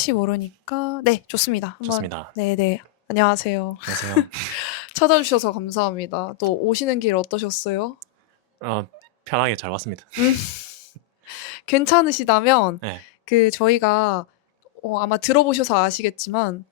혹시 모르니까 네, 좋습니다. 한번 좋습니다. 네네. 안녕하세요. 안녕하세요. 찾아주셔서 감사합니다. 또 오시는 길 어떠셨어요? 편하게 잘 왔습니다. 괜찮으시다면 네. 저희가 아마 들어보셔서 아시겠지만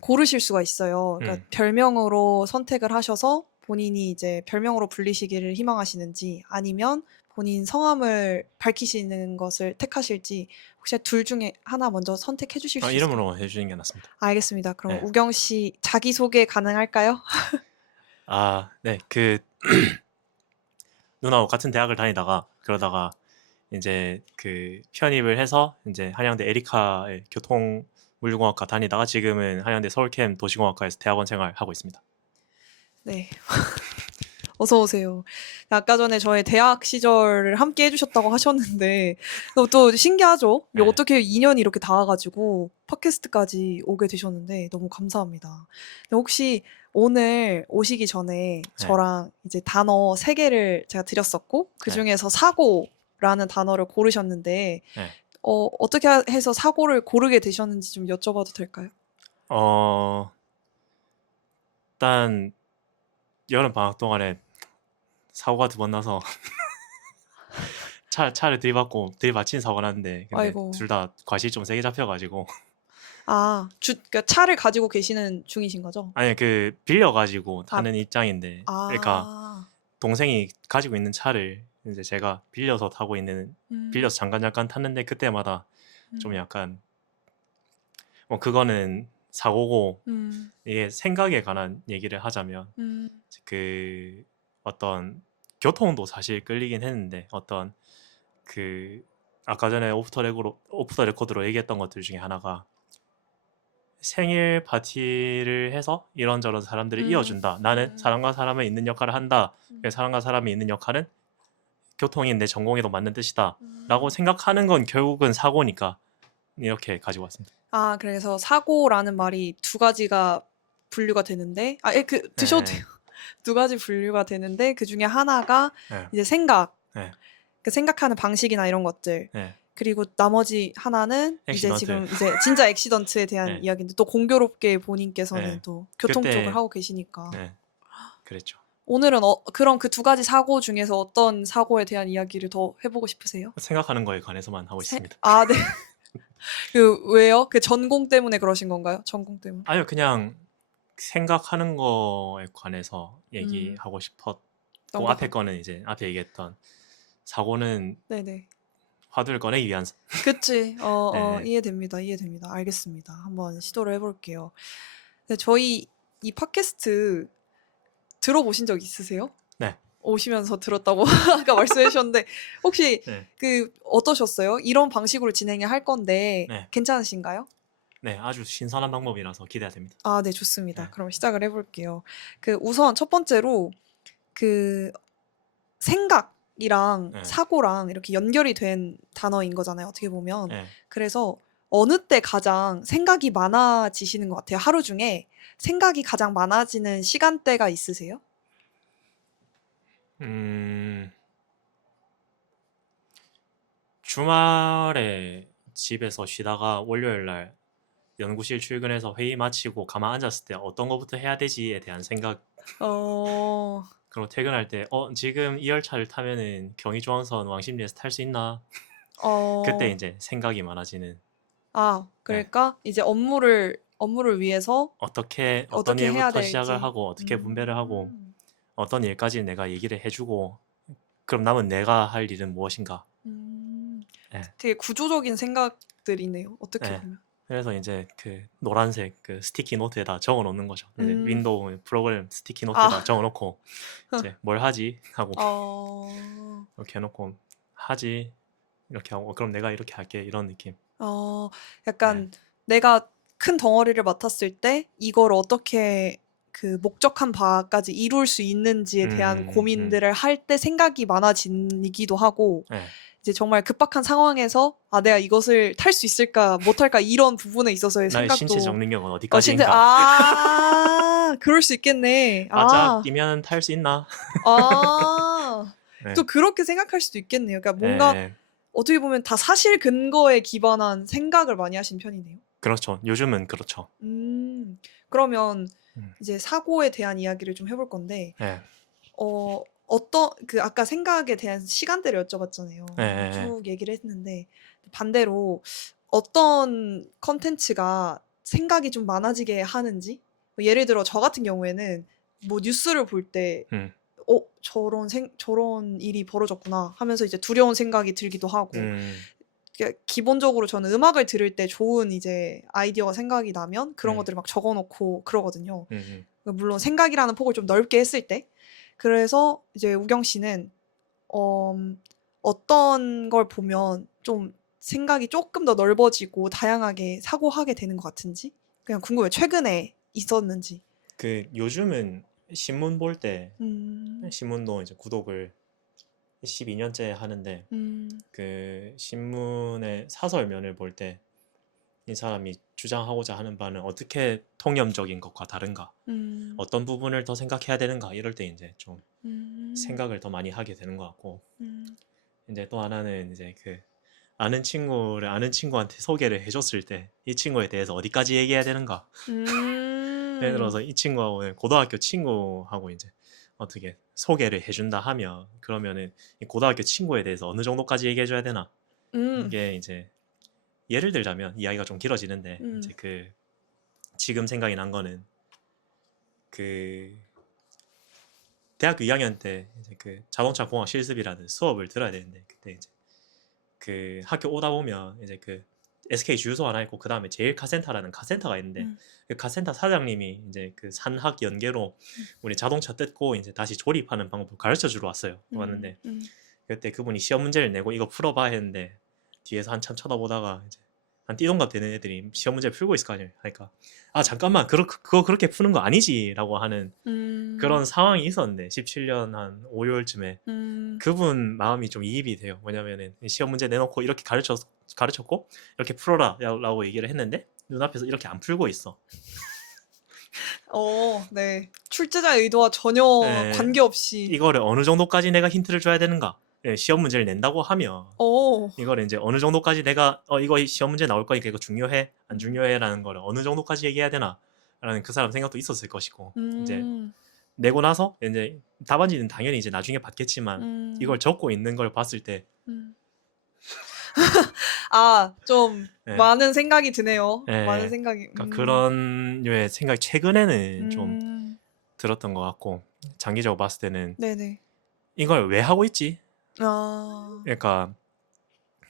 고르실 수가 있어요. 그러니까 별명으로 선택을 하셔서 본인이 이제 별명으로 불리시기를 희망하시는지 아니면 본인 성함을 밝히시는 것을 택하실지 혹시 둘 중에 하나 먼저 선택해 주실 수 있을까요? 이름으로 해주는 게 낫습니다. 알겠습니다. 그럼 네. 우경 씨 자기소개 가능할까요? 네. 누나하고 같은 대학을 다니다가 그러다가 이제 편입을 해서 이제 한양대 에리카의 교통물류공학과 다니다가 지금은 한양대 서울캠 도시공학과에서 대학원 생활하고 있습니다. 네. 어서 오세요. 아까 전에 저의 대학 시절을 함께 해주셨다고 하셨는데 또 신기하죠? 네. 어떻게 인연이 이렇게 닿아가지고 팟캐스트까지 오게 되셨는데 너무 감사합니다. 혹시 오늘 오시기 전에 저랑 이제 단어 3개를 제가 드렸었고 그 중에서 사고라는 단어를 고르셨는데 어떻게 해서 사고를 고르게 되셨는지 좀 여쭤봐도 될까요? 일단 여름 방학 동안에 사고가 2번 나서 차를 들이받친 사고가 났는데 근데 아이고. 둘 다 과실이 좀 세게 잡혀가지고 그러니까 차를 가지고 계시는 중이신 거죠? 아니 빌려가지고 타는 입장인데 그러니까 아, 동생이 가지고 있는 차를 이제 제가 빌려서 타고 있는 빌려서 잠깐 탔는데 그때마다 좀 약간 그거는 사고고 이게 생각에 관한 얘기를 하자면 어떤 교통도 사실 끌리긴 했는데 어떤 아까 전에 오프 더 레코드로 얘기했던 것들 중에 하나가 생일 파티를 해서 이런저런 사람들을 이어준다. 나는 사람과 사람이 있는 역할을 한다. 사람과 사람이 있는 역할은 교통이 내 전공에도 맞는 뜻이다. 라고 생각하는 건 결국은 사고니까 이렇게 가지고 왔습니다. 그래서 사고라는 말이 2가지가 분류가 되는데, 드셔도 돼요. 2가지 분류가 되는데, 그 중에 하나가 이제 생각, 그 생각하는 방식이나 이런 것들. 그리고 나머지 하나는 액시던트. 이제 지금 이제 진짜 액시던트에 대한 이야기인데, 또 공교롭게 본인께서는 또 교통 그때, 쪽을 하고 계시니까. 그랬죠. 오늘은 그럼 그 2가지 사고 중에서 어떤 사고에 대한 이야기를 더 해보고 싶으세요? 생각하는 거에 관해서만 하고 있습니다. 네. 왜요? 전공 때문에 그러신 건가요? 전공 때문에? 아니요, 그냥 생각하는 거에 관해서 얘기하고 싶었고 앞에 거는 이제 앞에 얘기했던 사고는 네네. 화두를 꺼내기 위한 그치. 이해됩니다. 알겠습니다. 한번 시도를 해볼게요. 저희 이 팟캐스트 들어보신 적 있으세요? 네. 오시면서 들었다고 아까 말씀해 주셨는데 혹시 어떠셨어요? 이런 방식으로 진행을 할 건데 괜찮으신가요? 네, 아주 신선한 방법이라서 기대가 됩니다. 네, 좋습니다. 그럼 시작을 해볼게요. 우선 첫 번째로 생각이랑 사고랑 이렇게 연결이 된 단어인 거잖아요. 어떻게 보면. 그래서 어느 때 가장 생각이 많아지시는 것 같아요? 하루 중에 생각이 가장 많아지는 시간대가 있으세요? 주말에 집에서 쉬다가 월요일 날 연구실 출근해서 회의 마치고 가만 앉았을 때 어떤 거부터 해야 되지에 대한 생각. 그리고 퇴근할 때 지금 이 열차를 타면은 경의중앙선 왕십리에서 탈 수 있나? 그때 이제 생각이 많아지는. 그러니까 이제 업무를 위해서 어떤 해야 일부터 될지. 시작을 하고 어떻게 분배를 하고 어떤 일까지 내가 얘기를 해주고 그럼 남은 내가 할 일은 무엇인가. 되게 구조적인 생각들이네요. 어떻게 보면. 그래서 이제 노란색 스티키 노트에다 적어 놓는 거죠. 이제 윈도우 프로그램 스티키 노트에다 적어 놓고 이제 뭘 하지 하고 이렇게 해놓고 하지 이렇게 하고 그럼 내가 이렇게 할게 이런 느낌. 약간 내가 큰 덩어리를 맡았을 때 이걸 어떻게 목적한 바까지 이룰 수 있는지에 대한 고민들을 할 때 생각이 많아지기도 하고 이제 정말 급박한 상황에서 내가 이것을 탈 수 있을까 못할까 이런 부분에 있어서의 나의 생각도 신체적 능력은 어디까지인가. 그럴 수 있겠네. 바짝 뛰면 탈 수 있나. 또 그렇게 생각할 수도 있겠네요. 그러니까 뭔가 어떻게 보면 다 사실 근거에 기반한 생각을 많이 하신 편이네요. 그렇죠. 요즘은 그렇죠. 그러면 음. 이제 사고에 대한 이야기를 좀 해볼 건데, 예. 어떤, 그 아까 생각에 대한 시간대를 여쭤봤잖아요. 예, 예, 예. 쭉 얘기를 했는데, 반대로 어떤 컨텐츠가 생각이 좀 많아지게 하는지, 뭐 예를 들어 저 같은 경우에는 뭐 뉴스를 볼 때, 음. 저런 일이 벌어졌구나 하면서 이제 두려운 생각이 들기도 하고, 음. 기본적으로 저는 음악을 들을 때 좋은 이제 아이디어가 생각이 나면 그런 음. 것들을 막 적어놓고 그러거든요. 음. 물론 생각이라는 폭을 좀 넓게 했을 때. 그래서 이제 우경 씨는 어떤 걸 보면 좀 생각이 조금 더 넓어지고 다양하게 사고하게 되는 것 같은지 그냥 궁금해요. 최근에 있었는지. 그 요즘은 신문 볼 때 음, 신문도 이제 구독을 12년째 하는데 음, 그 신문의 사설면을 볼 때 이 사람이 주장하고자 하는 바는 어떻게 통념적인 것과 다른가, 음, 어떤 부분을 더 생각해야 되는가 이럴 때 이제 좀 음, 생각을 더 많이 하게 되는 것 같고, 음, 이제 또 하나는 이제 그 아는 친구를 아는 친구한테 소개를 해줬을 때 이 친구에 대해서 어디까지 얘기해야 되는가. 예를 음, 들어서 이 친구하고 고등학교 친구하고 이제 어떻게 소개를 해준다 하면 그러면은 이 고등학교 친구에 대해서 어느 정도까지 얘기해줘야 되나. 음, 이게 이제 예를 들자면 이야기가 좀 길어지는데 음, 이제 그 지금 생각이 난 거는 그 대학교 2학년 때 이제 그 자동차 공학 실습이라는 수업을 들어야 되는데, 그때 이제 그 학교 오다 보면 이제 그 SK 주유소 하나 있고 그 다음에 제일 카센터라는 카센터가 있는데, 음, 그 카센터 사장님이 이제 그 산학 연계로 우리 자동차 뜯고 이제 다시 조립하는 방법을 가르쳐 주러 왔는데, 음. 그때 그분이 시험 문제를 내고 이거 풀어봐 했는데 뒤에서 한참 쳐다보다가 이제 한 띠동갑 되는 애들이 시험 문제 풀고 있을 거 아니에요. 그러니까 아 잠깐만 그거 그렇게 푸는 거 아니지라고 하는 음, 그런 상황이 있었는데, 17년 한 5월쯤에 음, 그분 마음이 좀 이입이 돼요. 뭐냐면은 시험 문제 내놓고 이렇게 가르쳤고 이렇게 풀어라 라고 얘기를 했는데 눈앞에서 이렇게 안 풀고 있어. 네. 출제자의 의도와 전혀 에, 관계없이, 이거를 어느 정도까지 내가 힌트를 줘야 되는가. 시험 문제를 낸다고 하면 어, 이거를 이제 어느 정도까지 내가 이거 시험 문제 나올 거니까 이거 중요해 안 음, 중요해 라는 거를 어느 정도까지 얘기해야 되나 라는 그 사람 생각도 있었을 것이고, 이제 음, 내고 나서 이제 답안지는 당연히 이제 나중에 받겠지만 음, 이걸 적고 있는 걸 봤을 때 음. 아, 좀 예, 많은 생각이 드네요. 많은 예, 생각이. 그러니까 그런 류의 생각이 최근에는 좀 음, 들었던 것 같고, 장기적으로 봤을 때는 네네. 이걸 왜 하고 있지? 아, 그러니까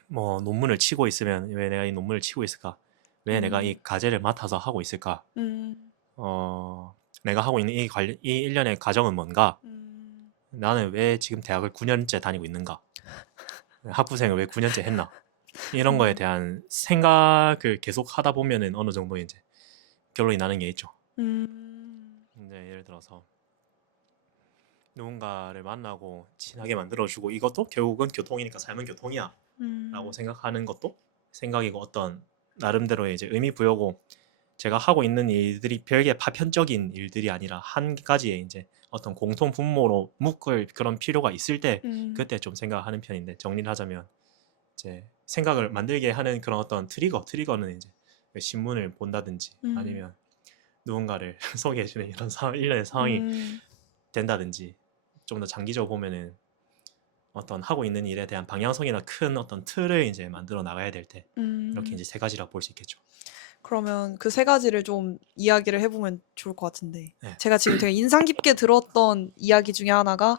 뭐 논문을 치고 있으면 왜 내가 이 논문을 치고 있을까? 왜 내가 음, 이 과제를 맡아서 하고 있을까? 음, 내가 하고 있는 이 일련의 과정은 뭔가? 음, 나는 왜 지금 대학을 9년째 다니고 있는가? 학부생을 왜 9년째 했나? 이런 거에 음, 대한 생각을 계속 하다 보면은 어느 정도 이제 결론이 나는 게 있죠. 이제 예를 들어서 누군가를 만나고 친하게 만들어주고 이것도 결국은 교통이니까 삶은 교통이야 라고 음, 생각하는 것도 생각이고, 어떤 나름대로의 이제 의미 부여고, 제가 하고 있는 일들이 별개 파편적인 일들이 아니라 한 가지의 이제 어떤 공통 분모로 묶을 그런 필요가 있을 때 음, 그때 좀 생각하는 편인데, 정리를 하자면 이제 생각을 만들게 하는 그런 어떤 트리거는 이제 그 신문을 본다든지 음, 아니면 누군가를 소개해주는 이런 일련의 상황이 음, 된다든지, 좀 더 장기적으로 보면은 어떤 하고 있는 일에 대한 방향성이나 큰 어떤 틀을 이제 만들어 나가야 될 때, 이렇게 음. 이제 세 가지라고 볼 수 있겠죠. 그러면 그 세 가지를 좀 이야기를 해보면 좋을 것 같은데. 네, 제가 지금 되게 인상 깊게 들었던 이야기 중에 하나가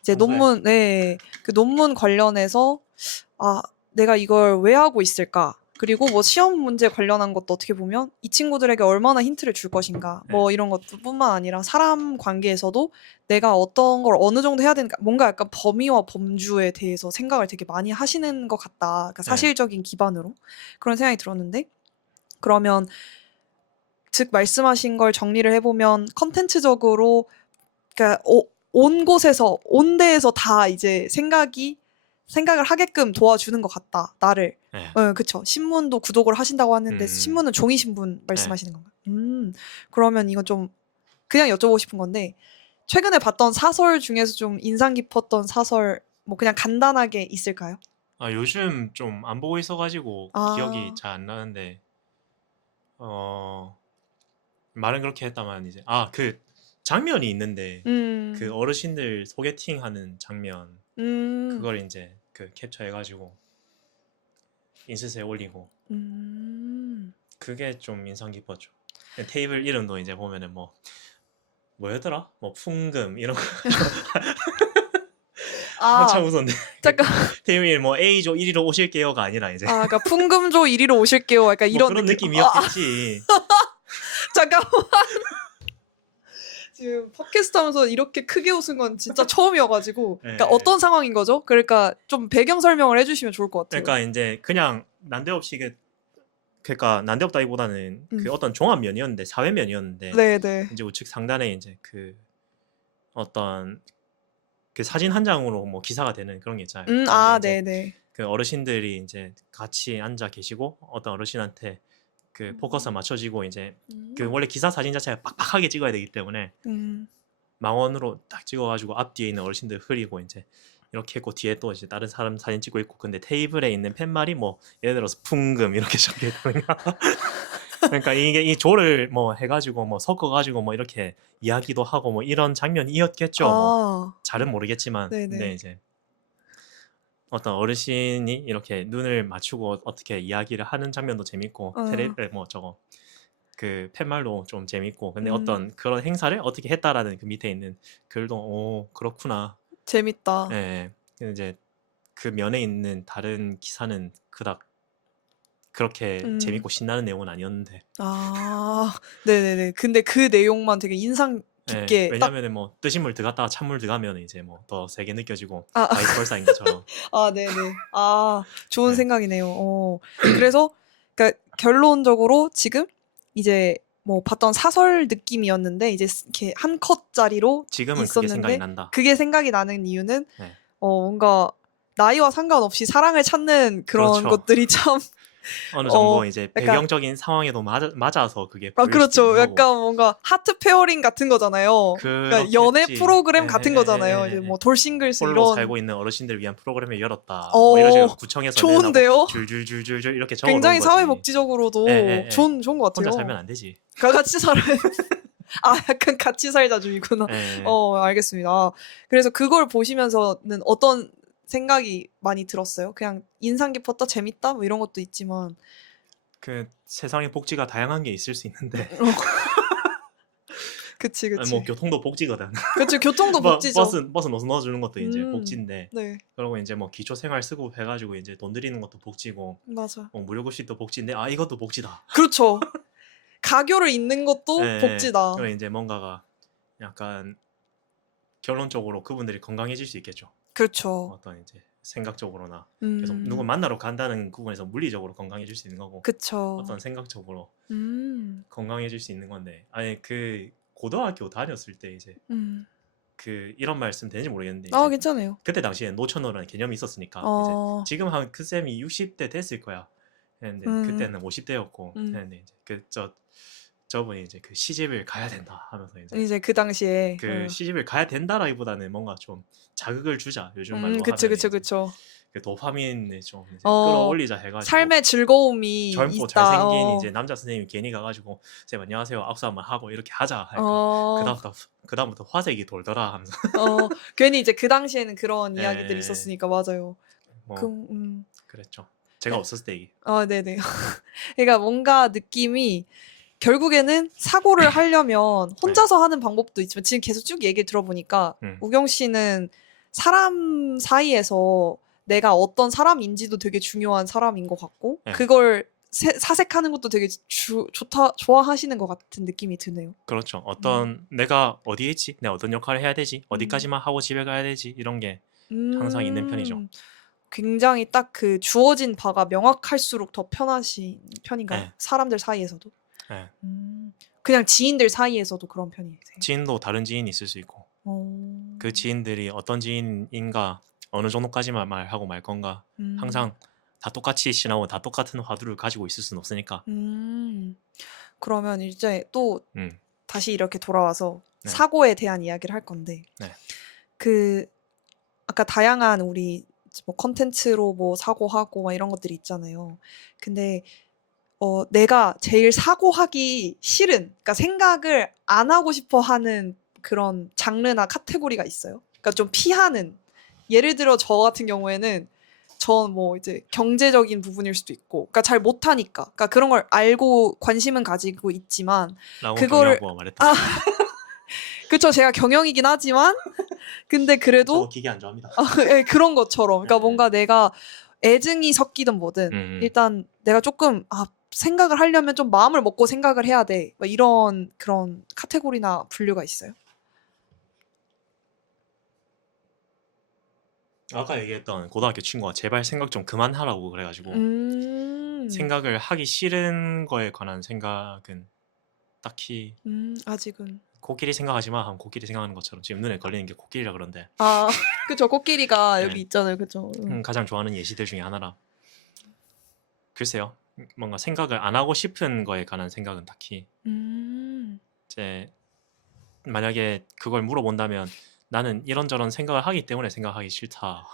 이제 평소에 그 논문 관련해서 아, 내가 이걸 왜 하고 있을까? 그리고 뭐 시험 문제 관련한 것도 어떻게 보면 이 친구들에게 얼마나 힌트를 줄 것인가? 네, 뭐 이런 것뿐만 아니라 사람 관계에서도 내가 어떤 걸 어느 정도 해야 되는가? 뭔가 약간 범위와 범주에 대해서 생각을 되게 많이 하시는 것 같다. 그러니까 네, 사실적인 기반으로 그런 생각이 들었는데 그러면 즉 말씀하신 걸 정리를 해보면 컨텐츠적으로 그러니까 온 곳에서 온 데에서 다 이제 생각을 하게끔 도와주는 것 같다 나를. 네, 그쵸. 신문도 구독을 하신다고 하는데 음, 신문은 종이 신문 네. 말씀하시는 건가요? 그러면 이건 좀 그냥 여쭤보고 싶은 건데 최근에 봤던 사설 중에서 좀 인상 깊었던 사설 뭐 그냥 간단하게 있을까요? 요즘 좀 안 보고 있어가지고 기억이 아, 잘 안 나는데, 말은 그렇게 했다만 이제 그 장면이 있는데 그 음, 어르신들 소개팅하는 장면 음, 그걸 이제 그 캡처해가지고 인스타에 올리고 음. 그게 좀 인상 깊었죠. 테이블 이름도 이제 보면은 뭐였더라? 뭐 풍금 이런 거 한참 아, 웃었네. 그 잠깐. 테이블 이름 뭐 A조 1위로 오실게요가 아니라 이제 그러니까 풍금조 이리로 오실게요. 약간 뭐 이런 그런 느낌. 느낌이었겠지. 잠깐만. 지금 팟캐스트 하면서 이렇게 크게 웃은 건 진짜 처음이어가지고. 그러니까 예. 어떤 상황인 거죠? 그러니까 좀 배경 설명을 해주시면 좋을 것 같아요. 그러니까 이제 그냥 난데없이 그러니까 난데없다기보다는 음. 그 어떤 종합면이었는데 사회면이었는데 네네. 이제 우측 상단에 이제 그 어떤 그 사진 한 장으로 뭐 기사가 되는 그런 게 있잖아요. 그런데 이제 네네. 그 어르신들이 이제 같이 앉아 계시고 어떤 어르신한테 그 포커스가 맞춰지고 이제 그 음. 원래 기사 사진 자체가 빡빡하게 찍어야 되기 때문에 음. 망원으로 딱 찍어가지고 앞뒤에 있는 어르신들 흐리고 이제 이렇게 했고 뒤에 또 이제 다른 사람 사진 찍고 있고 근데 테이블에 있는 팻말이 뭐 예를 들어서 풍금 이렇게 적혀 있다든가 그러니까 이게 이 조를 뭐 해가지고 뭐 섞어가지고 뭐 이렇게 이야기도 하고 뭐 이런 장면이었겠죠 뭐 아, 잘은 모르겠지만 근데 네네. 이제 어떤 어르신이 이렇게 눈을 맞추고 어떻게 이야기를 하는 장면도 재밌고 어, 뭐 저거 그 팻말도 좀 재밌고 근데 음, 어떤 그런 행사를 어떻게 했다라는 그 밑에 있는 글도 오 그렇구나 재밌다. 예 근데 이제 그 면에 있는 다른 기사는 그닥 그렇게 음. 재밌고 신나는 내용은 아니었는데 아, 네네네. 근데 그 내용만 되게 인상 예 깊게 딱, 왜냐면은 뭐 뜨신 물 들어갔다가 찬물 들어가면 이제 뭐 더 세게 느껴지고 아, 바이스 벌사인 것처럼 네네. 좋은 예 생각이네요. 그래서, 그러니까 결론적으로 지금 이제 뭐 봤던 사설 느낌이었는데, 이제 이렇게 한 컷짜리로 지금은 그게 생각이 있었는데, 난다 그게 생각이 나는 이유는, 예 뭔가 나이와 상관없이 사랑을 찾는 그런 그렇죠 것들이 참, 어느 어, 정도 이제 약간 배경적인 상황에도 맞아서 그게 보일 수도 있는 그렇죠. 거고 약간 뭔가 하트 페어링 같은 거잖아요. 그러니까 연애 그렇겠지 프로그램 같은 거잖아요. 이제 에에에에에에 뭐 돌싱글스 홀로 이런 살고 있는 어르신들을 위한 프로그램을 열었다 뭐 이런 어 식으로 구청에서 내라고 좋은데요? 줄줄줄줄줄 이렇게 적어 놓은 굉장히 거지 사회복지적으로도 에에에 좋은 것 혼자 살면 같아요. 안 되지 같이 살아야 약간 같이 살자주의구나. 에 알겠습니다. 그래서 그걸 보시면서는 어떤 생각이 많이 들었어요? 그냥 인상 깊었다, 재밌다, 뭐 이런 것도 있지만. 그 세상에 복지가 다양한 게 있을 수 있는데 그치, 뭐 그치. 교통도 복지거든 그치, 교통도 뭐 복지죠. 버스 넣어주는 것도 이제 음, 복지인데 네, 그리고 이제 뭐 기초생활수급 해가지고 이제 돈 들이는 것도 복지고 맞아. 뭐 무료급식도 복지인데 이것도 복지다 그렇죠. 가교를 잇는 것도 그리고 복지다. 이제 뭔가가 약간 결론적으로 그분들이 건강해질 수 있겠죠. 그렇죠. 어떤 이제 생각적으로나 계속 누구 음, 만나러 간다는 부분에서 물리적으로 건강해질 수 있는 거고 그쵸. 어떤 생각적으로 음, 건강해질 수 있는 건데 아니 그 고등학교 다녔을 때 이제 음. 그 이런 말씀 되는지 모르겠는데 이제 괜찮아요. 그때 당시에 노처노라는 개념이 있었으니까 이제 어, 지금 한 그 쌤이 60대 됐을 거야 했는데 음, 그때는 50대였고 음. 했는데 이제 저분이 이제 그 시집을 가야 된다 하면서 이제 이제 그 당시에, 그 시집을 가야 된다라기보다는 뭔가 좀 자극을 주자 요즘 말로 그쵸, 하면 그쵸, 이제 그쵸. 그 도파민을 좀 이제 어, 끌어올리자 해가지고 삶의 즐거움이 젊고 있다. 잘생긴 이제 남자 선생님이 괜히 가가지고 쌤 안녕하세요 악수 한번 하고 이렇게 하자 하니까 어, 그다음부터 화색이 돌더라 하면서 괜히 이제 그 당시에는 그런 이야기들이 에, 있었으니까, 맞아요. 그, 뭐 그랬죠 제가 네. 없었을 때 얘기 네네. 그러니까 뭔가 느낌이 결국에는 사고를 하려면 네. 혼자서 하는 방법도 있지만 지금 계속 쭉 얘기를 들어보니까 음, 우경 씨는 사람 사이에서 내가 어떤 사람인지도 되게 중요한 사람인 것 같고 네. 그걸 사색하는 것도 되게 좋아하시는 것 같은 느낌이 드네요. 그렇죠 음. 어떤 내가 어디에 있지 내가 어떤 역할을 해야 되지 음. 어디까지만 하고 집에 가야 되지 이런 게 항상 있는 편이죠 음. 굉장히 딱 그 주어진 바가 명확할수록 더 편하신 편인가요? 네. 사람들 사이에서도? 네. 그냥 지인들 사이에서도 그런 편이세요? 지인도 다른 지인이 있을 수 있고 그 어. 지인들이 어떤 지인인가 어느 정도까지만 말하고 말 건가 음. 항상 다 똑같이 지나고 다 똑같은 화두를 가지고 있을 수는 없으니까 음. 그러면 이제 또 음, 다시 이렇게 돌아와서 네, 사고에 대한 이야기를 할 건데 네, 그 아까 다양한 우리 뭐 컨텐츠로 뭐 사고하고 막 이런 것들이 있잖아요. 근데 내가 제일 사고하기 싫은, 그러니까 생각을 안 하고 싶어 하는 그런 장르나 카테고리가 있어요? 그러니까 좀 피하는. 예를 들어 저 같은 경우에는 전 뭐 이제 경제적인 부분일 수도 있고, 그러니까 잘 못하니까, 그러니까 그런 걸 알고 관심은 가지고 있지만 라고 그거를 경영학부가 말했다. 아, 그쵸, 제가 경영이긴 하지만 근데 저도 그래도 기계 안 좋아합니다. 예, 그런 것처럼, 그러니까 네, 네. 뭔가 내가 애증이 섞이든 뭐든 일단 내가 조금 생각을 하려면 좀 마음을 먹고 생각을 해야 돼. 막 이런 그런 카테고리나 분류가 있어요. 아까 얘기했던 고등학교 친구가 제발 생각 좀 그만하라고 그래가지고 생각을 하기 싫은 거에 관한 생각은 딱히 아직은. 코끼리 생각하지 마 하면 코끼리 생각하는 것처럼 지금 눈에 걸리는 게 코끼리라 그런데 그쵸, 코끼리가 네. 여기 있잖아요, 그쵸. 가장 좋아하는 예시들 중에 하나라. 글쎄요, 뭔가 생각을 안 하고 싶은 거에 관한 생각은 딱히 이제 만약에 그걸 물어본다면 나는 이런저런 생각을 하기 때문에 생각하기 싫다.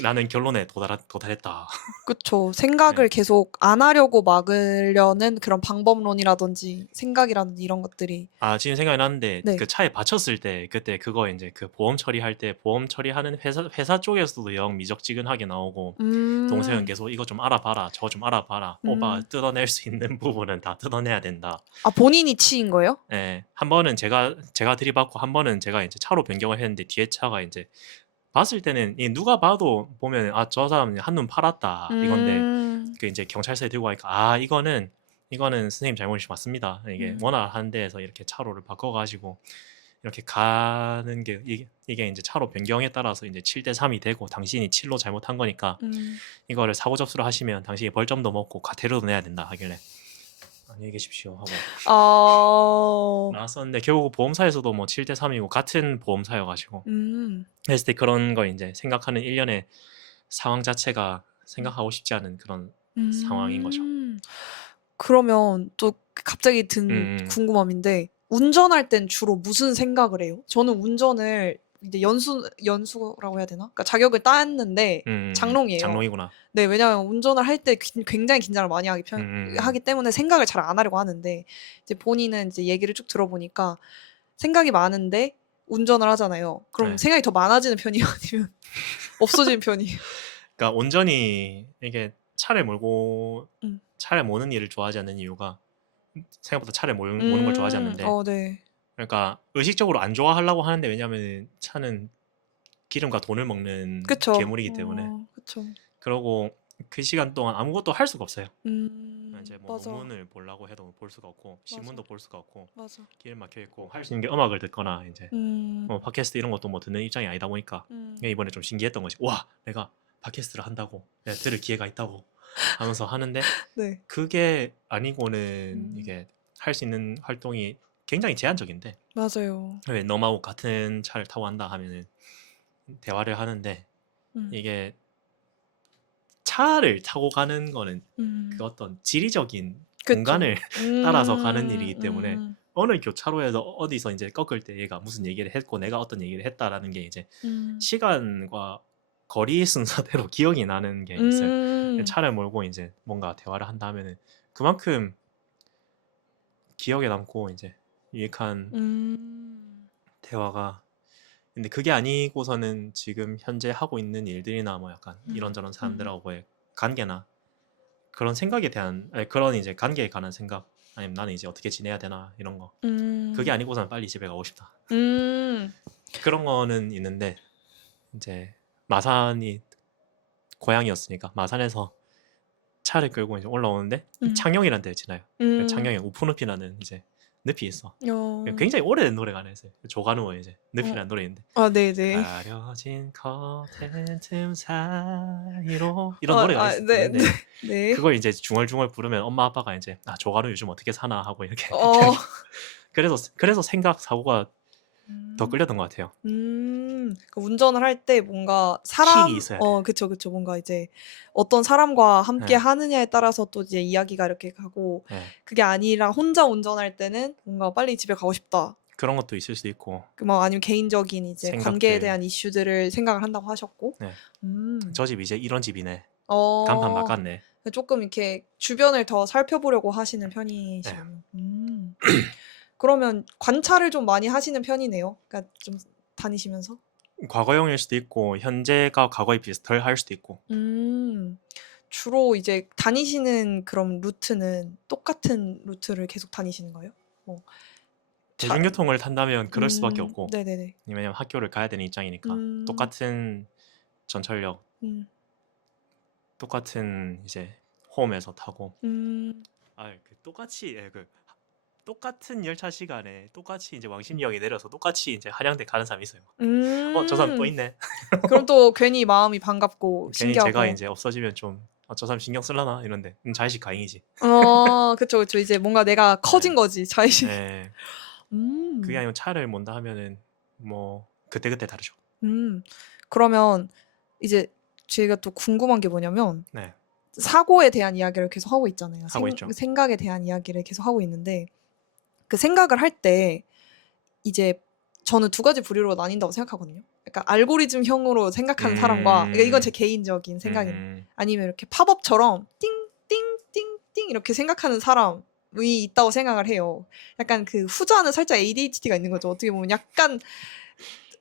나는 결론에 도달했다. 그쵸. 생각을 네. 계속 안 하려고 막으려는 그런 방법론이라든지 생각이라든지 이런 것들이. 지금 생각이 났는데 네. 그 차에 받쳤을 때 그때 그거 이제 그 보험 처리할 때 보험 처리하는 회사 쪽에서도 영 미적지근하게 나오고 동생은 계속 이거 좀 알아봐라, 저거 좀 알아봐라. 오빠 뜯어낼 수 있는 부분은 다 뜯어내야 된다. 본인이 치인 거예요? 네, 한 번은 제가 들이받고 한 번은 제가 이제 차로 변경을 했는데 뒤에 차가 이제 봤을 때는 누가 봐도 보면 저 사람 한눈 팔았다 이건데 그 이제 경찰서에 들고 가니까 이거는 선생님 잘못이 맞습니다. 이게 워낙 한 데에서 이렇게 차로를 바꿔가지고 이렇게 가는 게 이게 이제 차로 변경에 따라서 이제 7대 3이 되고 당신이 7로 잘못한 거니까 이거를 사고 접수를 하시면 당신이 벌점도 먹고 과태료도 내야 된다 하길래 안녕히 계십시오 하고 나왔었는데 결국 보험사에서도 뭐 7대 3이고 같은 보험사여가지고 했을 때 그런 걸 이제 생각하는 일련의 상황 자체가 생각하고 싶지 않은 그런 상황인 거죠. 그러면 또 갑자기 든 궁금함인데 운전할 땐 주로 무슨 생각을 해요? 저는 운전을 이제 연수라고 해야 되나? 그러니까 자격을 땄는데 장롱이에요. 장롱이구나. 네, 왜냐하면 운전을 할 때 굉장히 긴장을 많이 하기 때문에 생각을 잘 안 하려고 하는데 이제 본인은 이제 얘기를 쭉 들어보니까 생각이 많은데 운전을 하잖아요. 그럼 네. 생각이 더 많아지는 편이에요? 아니면 없어지는 편이에요? 그러니까 온전히 이게 차를 모는 일을 좋아하지 않는 이유가 생각보다 차를 모는 걸 좋아하지 않는데 네. 그러니까 의식적으로 안 좋아하려고 하는데 왜냐하면 차는 기름과 돈을 먹는 그쵸. 괴물이기 때문에 그쵸. 그러고 그 시간 동안 아무것도 할 수가 없어요. 이제 뭐 맞아. 논문을 보려고 해도 볼 수가 없고 신문도 볼 수가 없고 맞아. 길 막혀 있고 할 수 있는 게 음악을 듣거나 이제 뭐 팟캐스트 이런 것도 뭐 듣는 입장이 아니다 보니까 이번에 좀 신기했던 것이 와 내가 팟캐스트를 한다고 내가 들을 기회가 있다고 하면서 하는데 네. 그게 아니고는 이게 할 수 있는 활동이 굉장히 제한적인데 맞아요. 왜 너하고 같은 차를 타고 한다 하면은 대화를 하는데 이게 차를 타고 가는 거는 그 어떤 지리적인 그쵸. 공간을 따라서 가는 일이기 때문에 어느 교차로에서 어디서 이제 꺾을 때 얘가 무슨 얘기를 했고 내가 어떤 얘기를 했다라는 게 이제 시간과 거리 순서대로 기억이 나는 게 있어요. 차를 몰고 이제 뭔가 대화를 한다 하면은 그만큼 기억에 남고 이제 유익한 대화가 근데 그게 아니고서는 지금 현재 하고 있는 일들이나 뭐 약간 이런저런 사람들하고의 관계나 그런 생각에 대한 그런 이제 관계에 관한 생각 아니면 나는 이제 어떻게 지내야 되나 이런 거 그게 아니고서는 빨리 집에 가고 싶다 그런 거는 있는데 이제 마산이 고향이었으니까 마산에서 차를 끌고 이제 올라오는데 창녕이라는 데를 지나요. 창녕에 오픈up이라는 이제 늪이 있어. 굉장히 오래된 노래가 하나 있어요. 조관우의 이제 늪이라는 노래인데 네네. 가려진 커튼 틈 사이로 이런 노래가 있는데 네. 그걸 이제 중얼중얼 부르면 엄마 아빠가 이제 조관우 요즘 어떻게 사나 하고 이렇게 그래서 생각 사고가 더 끌렸던 것 같아요. 그러니까 운전을 할 때 뭔가 킥이 있어야 돼. 그쵸. 뭔가 이제 어떤 사람과 함께 네. 하느냐에 따라서 또 이제 이야기가 이렇게 가고 네. 그게 아니라 혼자 운전할 때는 뭔가 빨리 집에 가고 싶다. 그런 것도 있을 수도 있고 뭐 아니면 개인적인 이제 관계에 대한 이슈들을 생각을 한다고 하셨고. 저 집 이제 이런 집이네. 간판 어. 바꿨네. 조금 이렇게 주변을 더 살펴보려고 하시는 네. 편이시군요. 그러면 관찰을 좀 많이 하시는 편이네요. 그러니까 좀 다니시면서. 과거형일 수도 있고 현재가 과거에 비해서 덜 할 수도 있고. 주로 이제 다니시는 그런 루트는 똑같은 루트를 계속 다니시는 거예요? 뭐 차 대중교통을 탄다면 그럴 수밖에 없고, 네네네. 왜냐면 학교를 가야 되는 입장이니까 똑같은 전철역, 똑같은 이제 홈에서 타고, 똑같은 열차 시간에 똑같이 이제 왕십리역에 내려서 똑같이 이제 한양대 가는 사람이 있어요. 저 사람 또 있네. 그럼 또 괜히 마음이 반갑고 괜히 제가 신기하고. 이제 없어지면 좀 저 사람 신경 쓸라나 이런데 자의식 가행이지. 그쵸. 이제 뭔가 내가 커진 네. 거지, 자의식. 네. 그게 아니면 차를 몬다 하면은 뭐 그때그때 다르죠. 그러면 이제 제가 또 궁금한 게 뭐냐면 네. 사고에 대한 이야기를 계속 하고 있잖아요. 하고 있죠. 생각에 대한 이야기를 계속 하고 있는데 그 생각을 할 때 이제 저는 두 가지 부류로 나뉜다고 생각하거든요. 약간 알고리즘형으로 생각하는 사람과, 그러니까 이건 제 개인적인 생각인데, 아니면 이렇게 팝업처럼 띵띵띵띵 이렇게 생각하는 사람이 있다고 생각을 해요. 약간 그 후자는 살짝 ADHD가 있는 거죠. 어떻게 보면 약간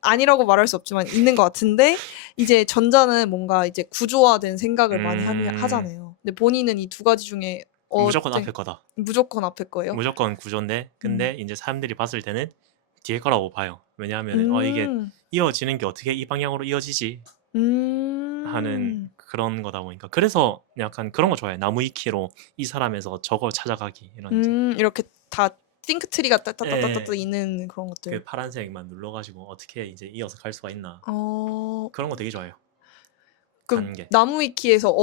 아니라고 말할 수 없지만 있는 것 같은데, 이제 전자는 뭔가 이제 구조화된 생각을 많이 하잖아요. 근데 본인은 이 두 가지 중에 무조건 앞에 거다. 무조건 앞에 거예요? 무조건 구조인데, 근데 이제 사람들이 봤을 때는 뒤에 거라고 봐요. 왜냐하면 이게 이어지는 게 어떻게 이 방향으로 이어지지 하는 그런 거다 보니까. 그래서 약간 그런 거 좋아해요. 나무 위키로 이 사람에서 저걸 찾아가기 이런. 이렇게 다 띵크트리가 따따따따따 예. 있는 그런 것들. 그 파란색만 눌러가지고 어떻게 이제 이어서 갈 수가 있나. 그런 거 되게 좋아해요. 그럼 나무 위키에서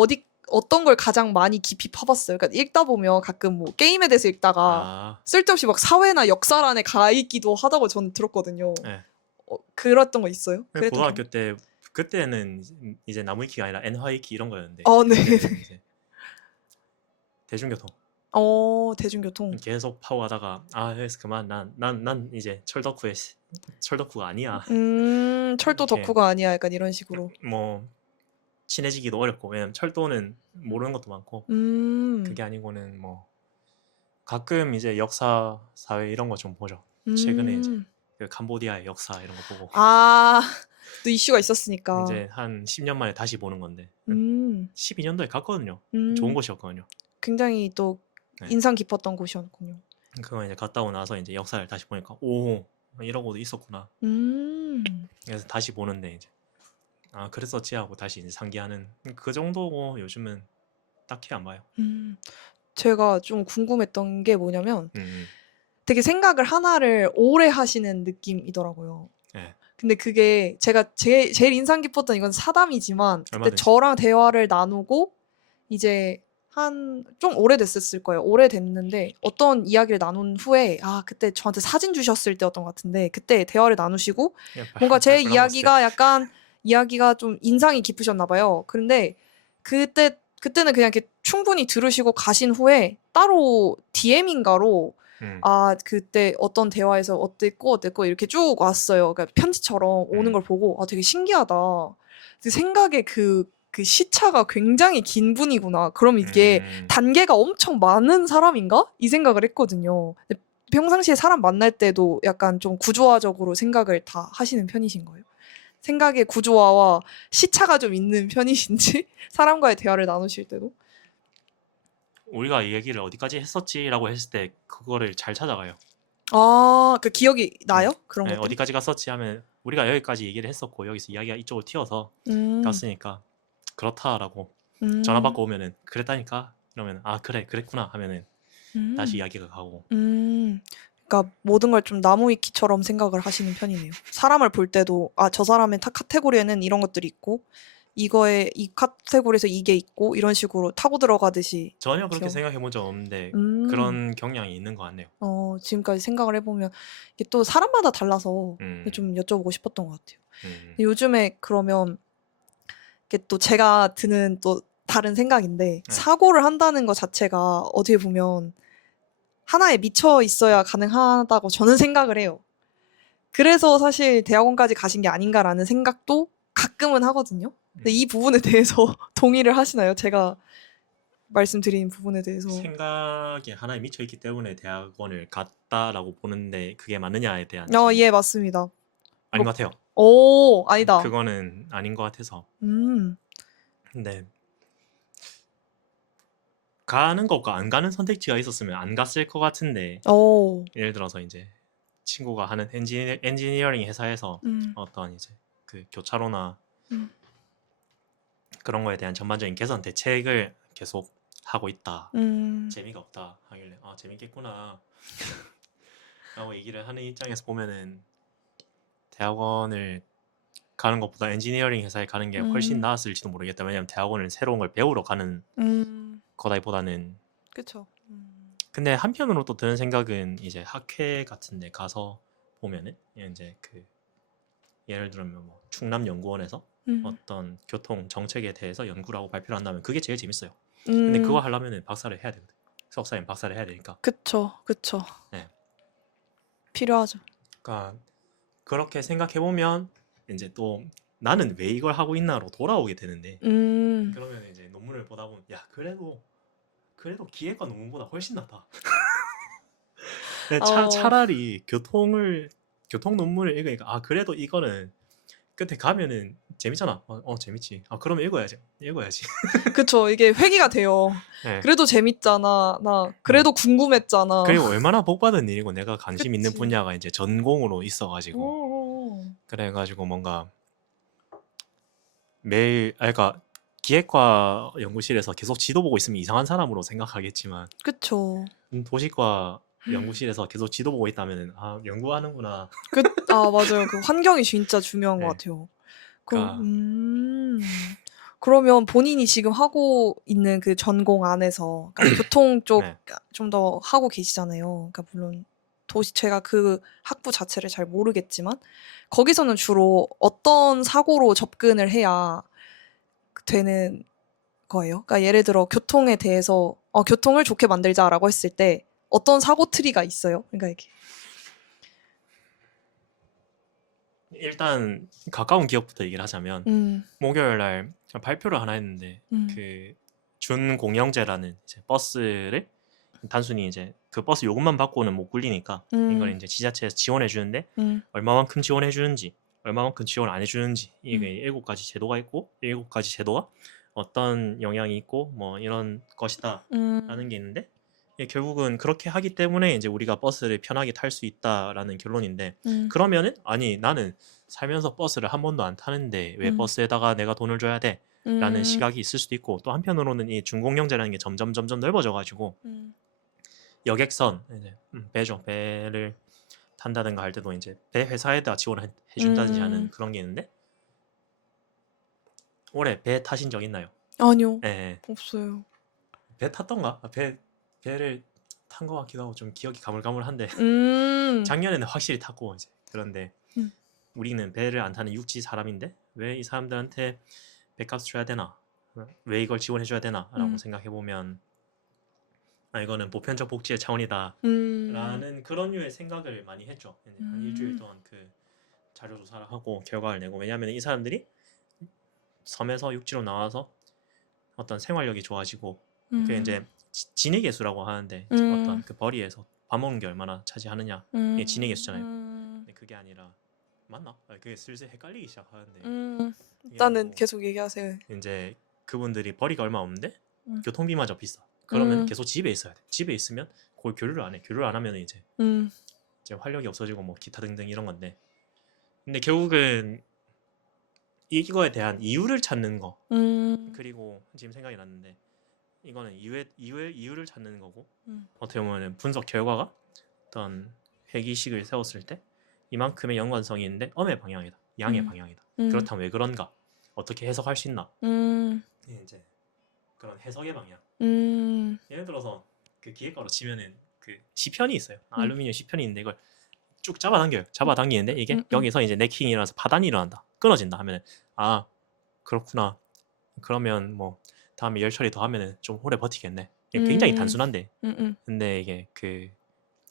어떤 걸 가장 많이 깊이 파봤어요? 그러니까 읽다 보면 가끔 뭐 게임에 대해서 읽다가 쓸데없이 막 사회나 역사란에 가 있기도 하다고 저는 들었거든요. 네. 그랬던 거 있어요? 고등학교 때 그때는 이제 나무 위키가 아니라 엔화 위키 이런 거였는데. 네. 이제 대중교통. 대중교통. 계속 파고가다가 여기서 그만. 난 이제 철덕후가 아니야. 철도 덕후가 아니야. 약간 이런 식으로. 뭐 친해지기도 어렵고, 왜냐면 철도는 모르는 것도 많고. 그게 아니고는 뭐 가끔 이제 역사 사회 이런 거 좀 보죠. 최근에 이제 그 캄보디아의 역사 이런 거 보고. 또 이슈가 있었으니까. 이제 한 10년 만에 다시 보는 건데. 12년도에 갔거든요. 좋은 곳이었거든요. 굉장히 또 인상 깊었던 곳이었군요. 그거 이제 갔다 오고 나서 이제 역사를 다시 보니까 이런 것도 있었구나. 그래서 다시 보는데 이제 그랬었지 하고 다시 이제 상기하는 그 정도고, 요즘은 딱히 안 봐요. 제가 좀 궁금했던 게 뭐냐면 되게 생각을 하나를 오래 하시는 느낌이더라고요. 네. 근데 그게 제가 제일 인상 깊었던 이건 사담이지만, 그때 얼마든지. 저랑 대화를 나누고 이제 좀 오래됐을 거예요. 오래됐는데 어떤 이야기를 나눈 후에 그때 저한테 사진 주셨을 때였던 것 같은데, 그때 대화를 나누시고 뭔가 제 이야기가 좀 인상이 깊으셨나 봐요. 그런데 그때는 그냥 이렇게 충분히 들으시고 가신 후에 따로 DM인가로 그때 어떤 대화에서 어땠고 이렇게 쭉 왔어요. 그러니까 편지처럼 오는 걸 보고 되게 신기하다. 생각에 그 시차가 굉장히 긴 분이구나. 그럼 이게 단계가 엄청 많은 사람인가? 이 생각을 했거든요. 평상시에 사람 만날 때도 약간 좀 구조화적으로 생각을 다 하시는 편이신 거예요? 생각의 구조화와 시차가 좀 있는 편이신지 사람과의 대화를 나누실 때도? 우리가 이 얘기를 어디까지 했었지라고 했을 때 그거를 잘 찾아가요. 그 기억이 나요? 그런 것들? 어디까지 갔었지 하면 우리가 여기까지 얘기를 했었고, 여기서 이야기가 이쪽으로 튀어서 갔으니까 그렇다라고 전화 받고 오면은 그랬다니까 이러면 그래 그랬구나 하면은 다시 이야기가 가고. 그러니까 모든 걸 좀 나무 위키처럼 생각을 하시는 편이네요. 사람을 볼 때도 저 사람의 카테고리에는 이런 것들이 있고 이 카테고리에서 이게 있고 이런 식으로 타고 들어가듯이. 전혀 그렇게 생각해 본 적 없는데 그런 경향이 있는 것 같네요. 지금까지 생각을 해보면 이게 또 사람마다 달라서 좀 여쭤보고 싶었던 것 같아요. 요즘에 그러면 이게 또 제가 드는 또 다른 생각인데, 사고를 한다는 것 자체가 어떻게 보면 하나에 미쳐 있어야 가능하다고 저는 생각을 해요. 그래서 사실 대학원까지 가신 게 아닌가라는 생각도 가끔은 하거든요. 근데 이 부분에 대해서 동의를 하시나요? 제가 말씀드린 부분에 대해서. 생각에 하나에 미쳐 있기 때문에 대학원을 갔다라고 보는데 그게 맞느냐에 대한 예, 맞습니다. 아닌 뭐, 것 같아요. 아니다. 그거는 아닌 것 같아서. 음, 근데 가는 것과 안 가는 선택지가 있었으면 안 갔을 것 같은데 예를 들어서 이제 친구가 하는 엔지니어링 회사에서 음, 어떤 이제 그 교차로나 음, 그런 거에 대한 전반적인 개선 대책을 계속 하고 있다. 음, 재미가 없다 하길래 아 재밌겠구나 라고 얘기를 하는 입장에서 보면은 대학원을 가는 것보다 엔지니어링 회사에 가는 게 훨씬 음, 나았을지도 모르겠다. 왜냐면 대학원은 새로운 걸 배우러 가는 음, 거다기보다는. 그쵸. 근데 한편으로 또 드는 생각은 이제 학회 같은 데 가서 보면은 이제 그 예를 들면 뭐 충남연구원에서 어떤 교통 정책에 대해서 연구를 하고 발표를 한다면 그게 제일 재밌어요. 근데 그거 하려면은 박사를 해야 되거든. 석사님 박사를 해야 되니까. 그쵸. 네. 필요하죠. 그러니까 그렇게 생각해 보면 이제 또 나는 왜 이걸 하고 있나로 돌아오게 되는데 그러면 이제 논문을 보다 보면 야 그래도 기획과 논문보다 훨씬 낫다. 차라리 교통 논문을 읽으니까 아 그래도 이거는 끝에 가면은 재밌잖아. 재밌지. 아 그러면 읽어야지. 그쵸. 이게 회귀가 돼요. 네. 그래도 재밌잖아. 나 그래도 궁금했잖아. 그리고 얼마나 복받은 일이고 내가 관심 있는 그치. 분야가 이제 전공으로 있어가지고 오. 그래가지고 뭔가 매일 그러니까 기획과 연구실에서 계속 지도 보고 있으면 이상한 사람으로 생각하겠지만 그쵸. 도시과 연구실에서 계속 지도 보고 있다면은 아 연구하는구나. 맞아요. 그 환경이 진짜 중요한 것 네. 같아요. 그러니까 그러면 본인이 지금 하고 있는 그 전공 안에서, 그러니까 교통 쪽 네. 좀 더 하고 계시잖아요. 그러니까 물론 제가 그 학부 자체를 잘 모르겠지만, 거기서는 주로 어떤 사고로 접근을 해야 되는 거예요? 그러니까 예를 들어 교통에 대해서, 교통을 좋게 만들자라고 했을 때 어떤 사고 트리가 있어요? 그러니까 이게. 일단 가까운 기억부터 얘기를 하자면 목요일 날 발표를 하나 했는데 그 준공영제라는 이제 버스를 단순히 이제 그 버스 요금만 받고는 못 굴리니까 이걸 이제 지자체에서 지원해 주는데 얼마만큼 지원해 주는지 얼마만큼 지원 안 해주는지 이게 7가지 제도가 있고 7가지 제도가 어떤 영향이 있고 뭐 이런 것이다 라는 게 있는데 결국은 그렇게 하기 때문에 이제 우리가 버스를 편하게 탈 수 있다라는 결론인데 그러면은 아니 나는 살면서 버스를 한 번도 안 타는데 왜 버스에다가 내가 돈을 줘야 돼? 라는 시각이 있을 수도 있고 또 한편으로는 이 준공영제라는 게 점점 넓어져 가지고 여객선 이제 배죠. 배를 탄다든가 할 때도 이제 배 회사에다 지원해 준다든지 하는 그런 게 있는데 올해 배 타신 적 있나요? 아니요. 네. 없어요. 배 탔던가? 배를 탄 것 같기도 하고 좀 기억이 가물가물한데 작년에는 확실히 탔고 이제 그런데 우리는 배를 안 타는 육지 사람인데 왜 이 사람들한테 배값 줘야 되나? 왜 이걸 지원해 줘야 되나? 라고 생각해 보면 아 이거는 보편적 복지의 차원이다 라는 그런 류의 생각을 많이 했죠. 한 일주일 동안 그 자료 조사를 하고 결과를 내고 왜냐하면 이 사람들이 섬에서 육지로 나와서 어떤 생활력이 좋아지고 그 이제 진위계수라고 하는데 어떤 그 벌이에서 밥 먹는 게 얼마나 차지하느냐 이게 진위계수잖아요. 근데 그게 아니라 맞나? 그게 슬슬 헷갈리기 시작하는데 일단은 계속 얘기하세요. 이제 그분들이 벌이가 얼마 없는데 교통비마저 비싸. 그러면 계속 집에 있어야 돼. 집에 있으면 거의 교류를 안 해. 교류를 안 하면 이제 활력이 없어지고 뭐 기타 등등 이런 건데. 근데 결국은 이거에 대한 이유를 찾는 거. 그리고 지금 생각이 났는데 이거는 이유를 찾는 거고 어떻게 보면 분석 결과가 어떤 회기식을 세웠을 때 이만큼의 연관성이 있는데 음의 방향이다. 양의 방향이다. 그렇다면 왜 그런가? 어떻게 해석할 수 있나? 이제 그런 해석의 방향. 예를 들어서 그 기획가로 치면은 그 시편이 있어요. 알루미늄 시편이 있는데 이걸 쭉 잡아당겨요. 잡아당기는데 이게 여기서 이제 네킹이 일어나서 파단이 일어난다. 끊어진다 하면은 아 그렇구나. 그러면 뭐 다음에 열 처리 더 하면은 좀 오래 버티겠네. 이게 굉장히 단순한데 근데 이게 그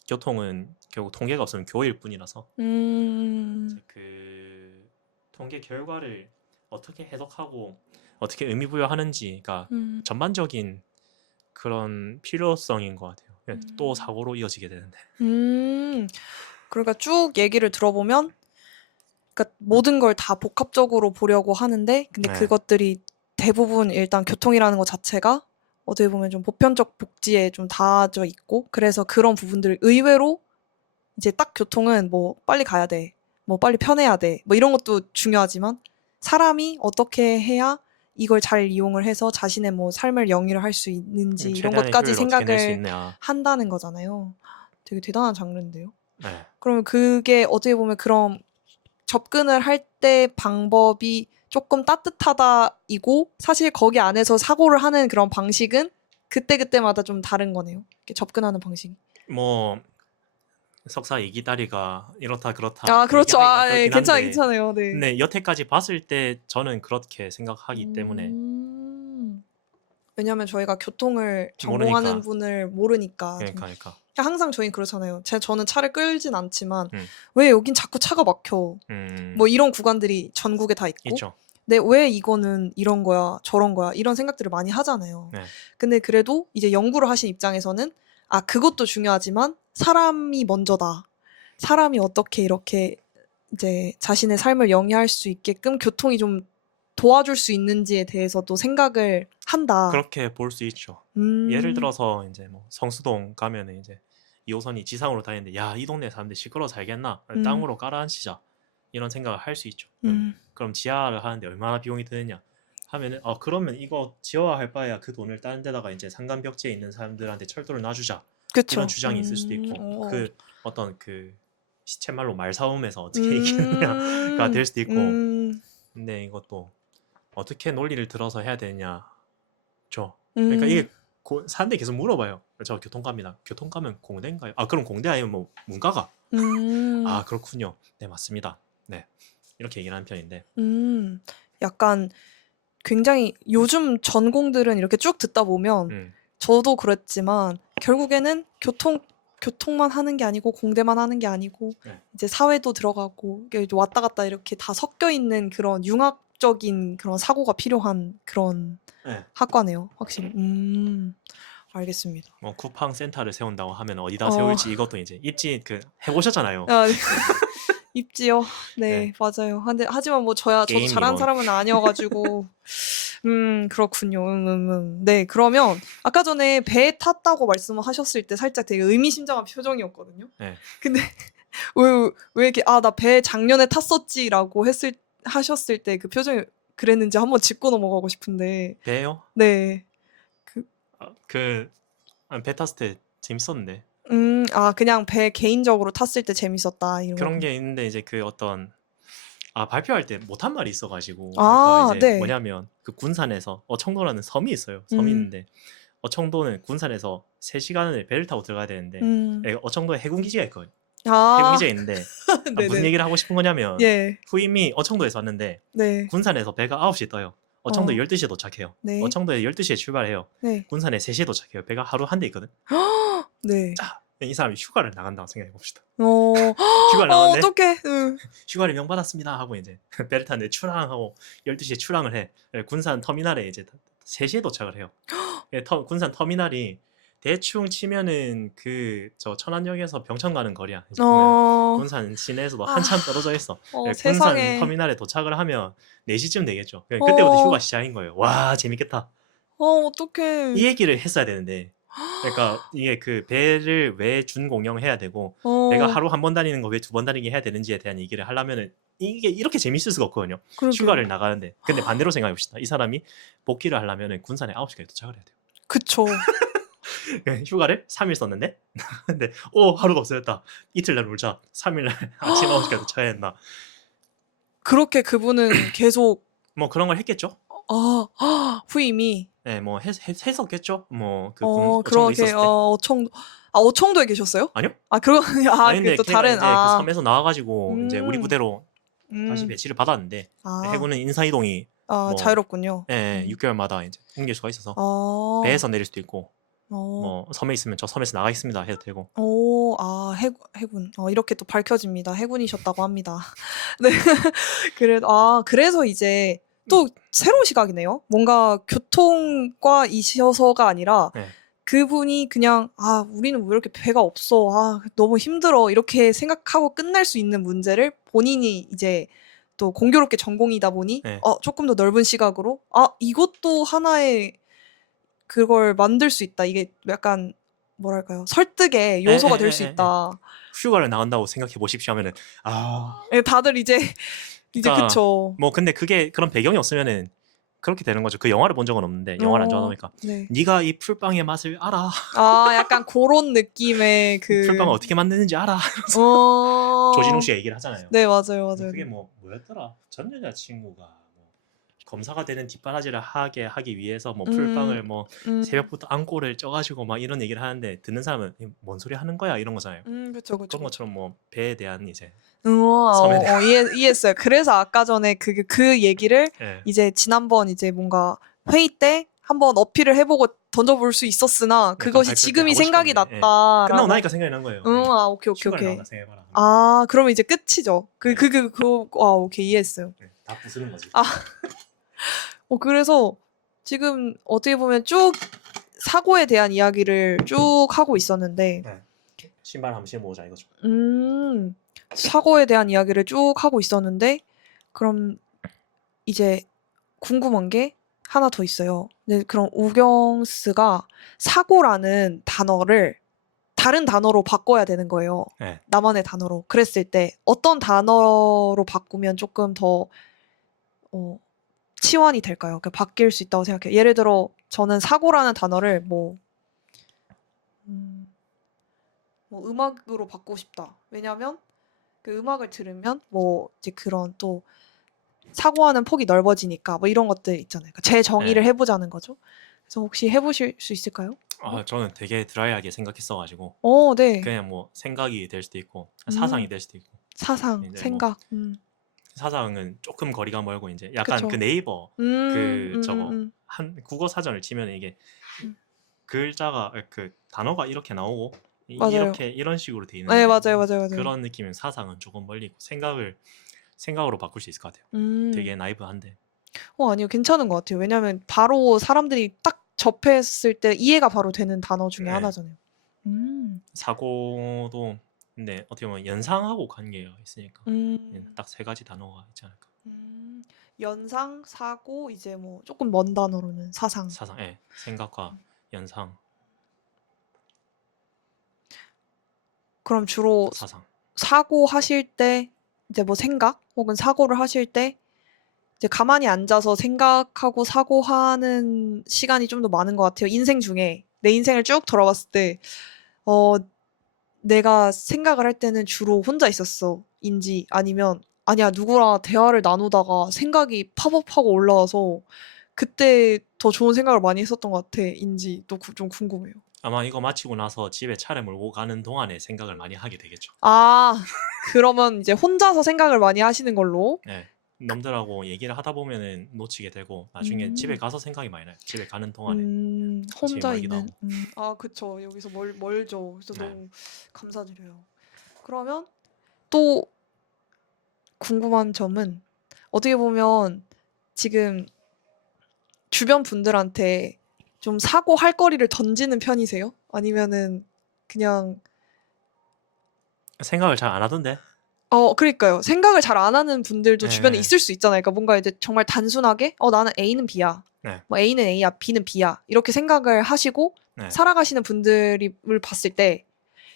교통은 결국 통계가 없으면 교일 뿐이라서 이제 그 통계 결과를 어떻게 해석하고 어떻게 의미 부여하는지가 전반적인 그런 필요성인 것 같아요. 그냥 또 사고로 이어지게 되는데. 그러니까 쭉 얘기를 들어보면, 그러니까 모든 걸 다 복합적으로 보려고 하는데, 근데 네. 그것들이 대부분 일단 교통이라는 것 자체가 어떻게 보면 좀 보편적 복지에 좀 닿아져 있고, 그래서 그런 부분들 의외로 이제 딱 교통은 뭐 빨리 가야 돼, 뭐 빨리 편해야 돼, 뭐 이런 것도 중요하지만 사람이 어떻게 해야 이걸 잘 이용을 해서 자신의 뭐 삶을 영위를 할 수 있는지 이런 최대한의 것까지 효율을 어떻게 낼 수 생각을 있냐. 한다는 거잖아요. 되게 대단한 장르인데요. 네. 그러면 그게 어떻게 보면 그런 접근을 할 때 방법이 조금 따뜻하다이고 사실 거기 안에서 사고를 하는 그런 방식은 그때그때마다 좀 다른 거네요. 이렇게 접근하는 방식이. 뭐 석사 이기다리가 이렇다 그렇다 아, 그렇죠. 얘기하기가 아, 예, 그렇긴 한데 괜찮아요. 네. 근데 여태까지 봤을 때 저는 그렇게 생각하기 때문에 음. 왜냐면 저희가 교통을 전공하는 모르니까. 분을 모르니까. 그러니까. 항상 저희는 그렇잖아요. 저는 차를 끌진 않지만 음. 왜 여긴 자꾸 차가 막혀. 뭐 이런 구간들이 전국에 다 있고. 있죠. 근데 왜 이거는 이런 거야, 저런 거야, 이런 생각들을 많이 하잖아요. 네. 근데 그래도 이제 연구를 하신 입장에서는 아, 그것도 중요하지만 사람이 먼저다. 사람이 어떻게 이렇게 이제 자신의 삶을 영위할 수 있게끔 교통이 좀 도와줄 수 있는지에 대해서도 생각을 한다. 그렇게 볼 수 있죠. 예를 들어서 이제 뭐 성수동 가면은 이제 2호선이 지상으로 다니는데 야, 이 동네 사람들 시끄러워 살겠나? 땅으로 깔아앉히자. 이런 생각을 할 수 있죠. 그럼 지하를 하는데 얼마나 비용이 드느냐? 하면은 그러면 이거 지어야 할 바에야 그 돈을 다른 데다가 이제 상간벽지에 있는 사람들한테 철도를 놔주자. 그쵸. 이런 주장이 있을 수도 있고 그 어떤 그 시쳇말로 말싸움에서 어떻게 이기느냐가 될 수도 있고 근데 이것도 어떻게 논리를 들어서 해야 되냐죠. 그러니까 이게 사람들이 계속 물어봐요. 저 교통 갑니다. 교통 가면 공대인가요? 아, 그럼 공대 아니면 뭐 문과가? 아, 그렇군요. 네, 맞습니다. 네, 이렇게 얘기를 하는 편인데 약간 굉장히 요즘 전공들은 이렇게 쭉 듣다 보면 저도 그랬지만 결국에는 교통만 하는 게 아니고 공대만 하는 게 아니고 네. 이제 사회도 들어가고 이게 왔다 갔다 이렇게 다 섞여 있는 그런 융합적인 그런 사고가 필요한 그런 네. 학과네요, 확실히. 알겠습니다. 뭐 쿠팡 센터를 세운다고 하면 어디다 세울지 이것도 이제 입지 해보셨잖아요. 아, 네. 입지요. 네, 네. 맞아요. 근데 하지만 뭐 저도 잘한 이론. 사람은 아니어가지고 그렇군요. 네, 그러면 아까 전에 배 탔다고 말씀하셨을 때 살짝 되게 의미심장한 표정이었거든요. 네. 근데 왜 이렇게 나 배 작년에 탔었지라고 하셨을 때 그 표정이 그랬는지 한번 짚고 넘어가고 싶은데. 배요? 네. 배 탔을 때 재밌었는데. 그냥 배 개인적으로 탔을 때 재밌었다 이런 그런 거. 게 있는데 이제 그 어떤 발표할 때 못한 말이 있어가지고 그러니까 이제 네. 뭐냐면 그 군산에서 어청도라는 섬이 있어요. 섬이 있는데 어청도는 군산에서 3시간을 배를 타고 들어가야 되는데 어청도에 해군기지가 있거든요. 해군기지가 있는데 무슨 얘기를 하고 싶은 거냐면 예. 후임이 어청도에서 왔는데 네. 군산에서 배가 9시에 떠요. 어청도 12시에 도착해요. 네. 어청도에 12시에 출발해요. 네. 군산에 3시에 도착해요. 배가 하루 한 대 있거든. 네. 자, 이 사람이 휴가를 나간다고 생각해 봅시다. 휴가를 나갔네. 어떡해. 휴가를 명받았습니다 하고 이제 배를 탔는데 출항하고 12시에 출항을 해. 군산 터미널에 이제 3시에 도착을 해요. 군산 터미널이 대충 치면은 저 천안역에서 병천 가는 거리야. 이제 보면 군산 시내에서도 한참 떨어져 있어. 군산 세상에. 터미널에 도착을 하면 4시쯤 되겠죠. 그때부터 휴가 시작인 거예요. 와, 재밌겠다. 어떡해. 이 얘기를 했어야 되는데 그러니까 이게 그 배를 왜 준공영해야 되고 배가 하루 한 번 다니는 거 왜 2번 다니게 해야 되는지에 대한 얘기를 하려면은 이게 이렇게 재밌을 수가 없거든요. 그러게요. 휴가를 나가는데 근데 반대로 생각해 봅시다. 이 사람이 복귀를 하려면은 군산에 9시까지 도착을 해야 돼요. 그쵸. 휴가를 3일 썼는데 근데 하루가 없어졌다. 이틀날 놀자. 3일날 아침 9시까지 도착해야 된다. 그렇게 그분은 계속 뭐 그런 걸 했겠죠. 후임이. 네, 뭐 했었겠죠. 뭐 그렇게 어청도에 계셨어요? 아니요. 근데 또 다른 이제 그 섬에서 나와가지고 이제 우리 부대로 다시 배치를 받았는데 해군은 인사이동이 자유롭군요. 네, 6개월마다 이제 옮길 수가 있어서 배에서 내릴 수도 있고 뭐 섬에 있으면 저 섬에서 나가 있습니다 해도 되고. 해군. 이렇게 또 밝혀집니다. 해군이셨다고 합니다. 네. 그래서 이제 또 새로운 시각이네요. 뭔가 교통과이셔서가 아니라 네. 그분이 그냥 우리는 왜 이렇게 배가 없어. 너무 힘들어. 이렇게 생각하고 끝날 수 있는 문제를 본인이 이제 또 공교롭게 전공이다 보니 네. 조금 더 넓은 시각으로 이것도 하나의 그걸 만들 수 있다. 이게 약간 뭐랄까요? 설득의 요소가 될 수 있다. 휴가를 나간다고 생각해 보십시오 하면은 예, 다들 이제 그러니까 그쵸. 뭐 근데 그게 그런 배경이 없으면은 그렇게 되는 거죠. 그 영화를 본 적은 없는데 영화를 안 좋아하니까 네. 네가 이 풀빵의 맛을 알아. 약간 그런 느낌의 풀빵을 어떻게 만드는지 알아. 어... 조진웅 씨가 얘기를 하잖아요. 네, 맞아요. 그게 뭐였더라? 전 여자친구가 뭐 검사가 되는 뒷바라지를 하기 위해서 뭐 풀빵을 뭐 새벽부터 안고를 쪄가지고 막 이런 얘기를 하는데 듣는 사람은 뭔 소리 하는 거야 이런 거잖아요. 그쵸. 그런 것처럼 뭐 배에 대한 이제 이해했어요. 그래서 아까 전에 그 얘기를 네. 이제 지난번 이제 뭔가 회의 때 한번 어필을 해보고 던져볼 수 있었으나 그것이 지금이 생각이 났다. 끝나고 나니까 생각이 난 거예요. 오케이. 생각해봐라. 그러면 이제 끝이죠. 오케이, 이해했어요. 네, 다 부수는 거지. 그래서 지금 어떻게 보면 쭉 사고에 대한 이야기를 쭉 하고 있었는데 신발 한번 신어보자 이거죠. 사고에 대한 이야기를 쭉 하고 있었는데 그럼 이제 궁금한 게 하나 더 있어요. 네, 그럼 우경스가 사고라는 단어를 다른 단어로 바꿔야 되는 거예요. 네. 나만의 단어로. 그랬을 때 어떤 단어로 바꾸면 조금 더 치환이 될까요? 그러니까 바뀔 수 있다고 생각해요. 예를 들어 저는 사고라는 단어를 뭐 음악으로 바꾸고 싶다. 왜냐면 그 음악을 들으면 뭐 이제 그런 또 사고하는 폭이 넓어지니까 뭐 이런 것들 있잖아요. 그러니까 재정의를 해보자는 거죠. 그래서 혹시 해보실 수 있을까요? 저는 되게 드라이하게 생각했어가지고 네. 그냥 뭐 생각이 될 수도 있고 사상이 될 수도 있고 사상, 생각. 사상은 조금 거리가 멀고 이제 약간 그쵸. 그 네이버 한 국어 사전을 치면 이게 글자가 그 단어가 이렇게 나오고 맞아요. 이런 식으로 돼 있는데 네, 맞아요. 그런 느낌은 사상은 조금 멀리 있고 생각으로 바꿀 수 있을 것 같아요. 되게 나이브한데. 아니요, 괜찮은 것 같아요. 왜냐면 바로 사람들이 딱 접했을 때 이해가 바로 되는 단어 중에 하나잖아요. 사고도 근데 어떻게 보면 연상하고 관계가 있으니까 딱 세 가지 단어가 있지 않을까. 연상, 사고, 이제 뭐 조금 먼 단어로는 사상. 생각과 연상. 그럼 주로 사상. 사고 하실 때 이제 뭐 생각 혹은 사고를 하실 때 이제 가만히 앉아서 생각하고 사고하는 시간이 좀 더 많은 것 같아요. 인생 중에 내 인생을 쭉 돌아봤을 때 내가 생각을 할 때는 주로 혼자 있었어인지 아니면 아니야 누구랑 대화를 나누다가 생각이 팝업하고 올라와서 그때 더 좋은 생각을 많이 했었던 것 같아인지 또 좀 궁금해요. 아마 이거 마치고 나서 집에 차를 몰고 가는 동안에 생각을 많이 하게 되겠죠. 그러면 이제 혼자서 생각을 많이 하시는 걸로. 네. 남들하고 얘기를 하다 보면은 놓치게 되고 나중에 집에 가서 생각이 많이 나요. 집에 가는 동안에. 혼자 있는. 그쵸. 여기서 멀죠. 그래서 너무 감사드려요. 그러면 또 궁금한 점은 어떻게 보면 지금 주변 분들한테 좀 사고할 거리를 던지는 편이세요? 아니면은 그냥 생각을 잘 안 하던데. 그러니까요. 생각을 잘 안 하는 분들도 주변에 있을 수 있잖아요. 그러니까 뭔가 이제 정말 단순하게 나는 A는 B야. 뭐 A는 A야, B는 B야. 이렇게 생각을 하시고 살아가시는 분들을 봤을 때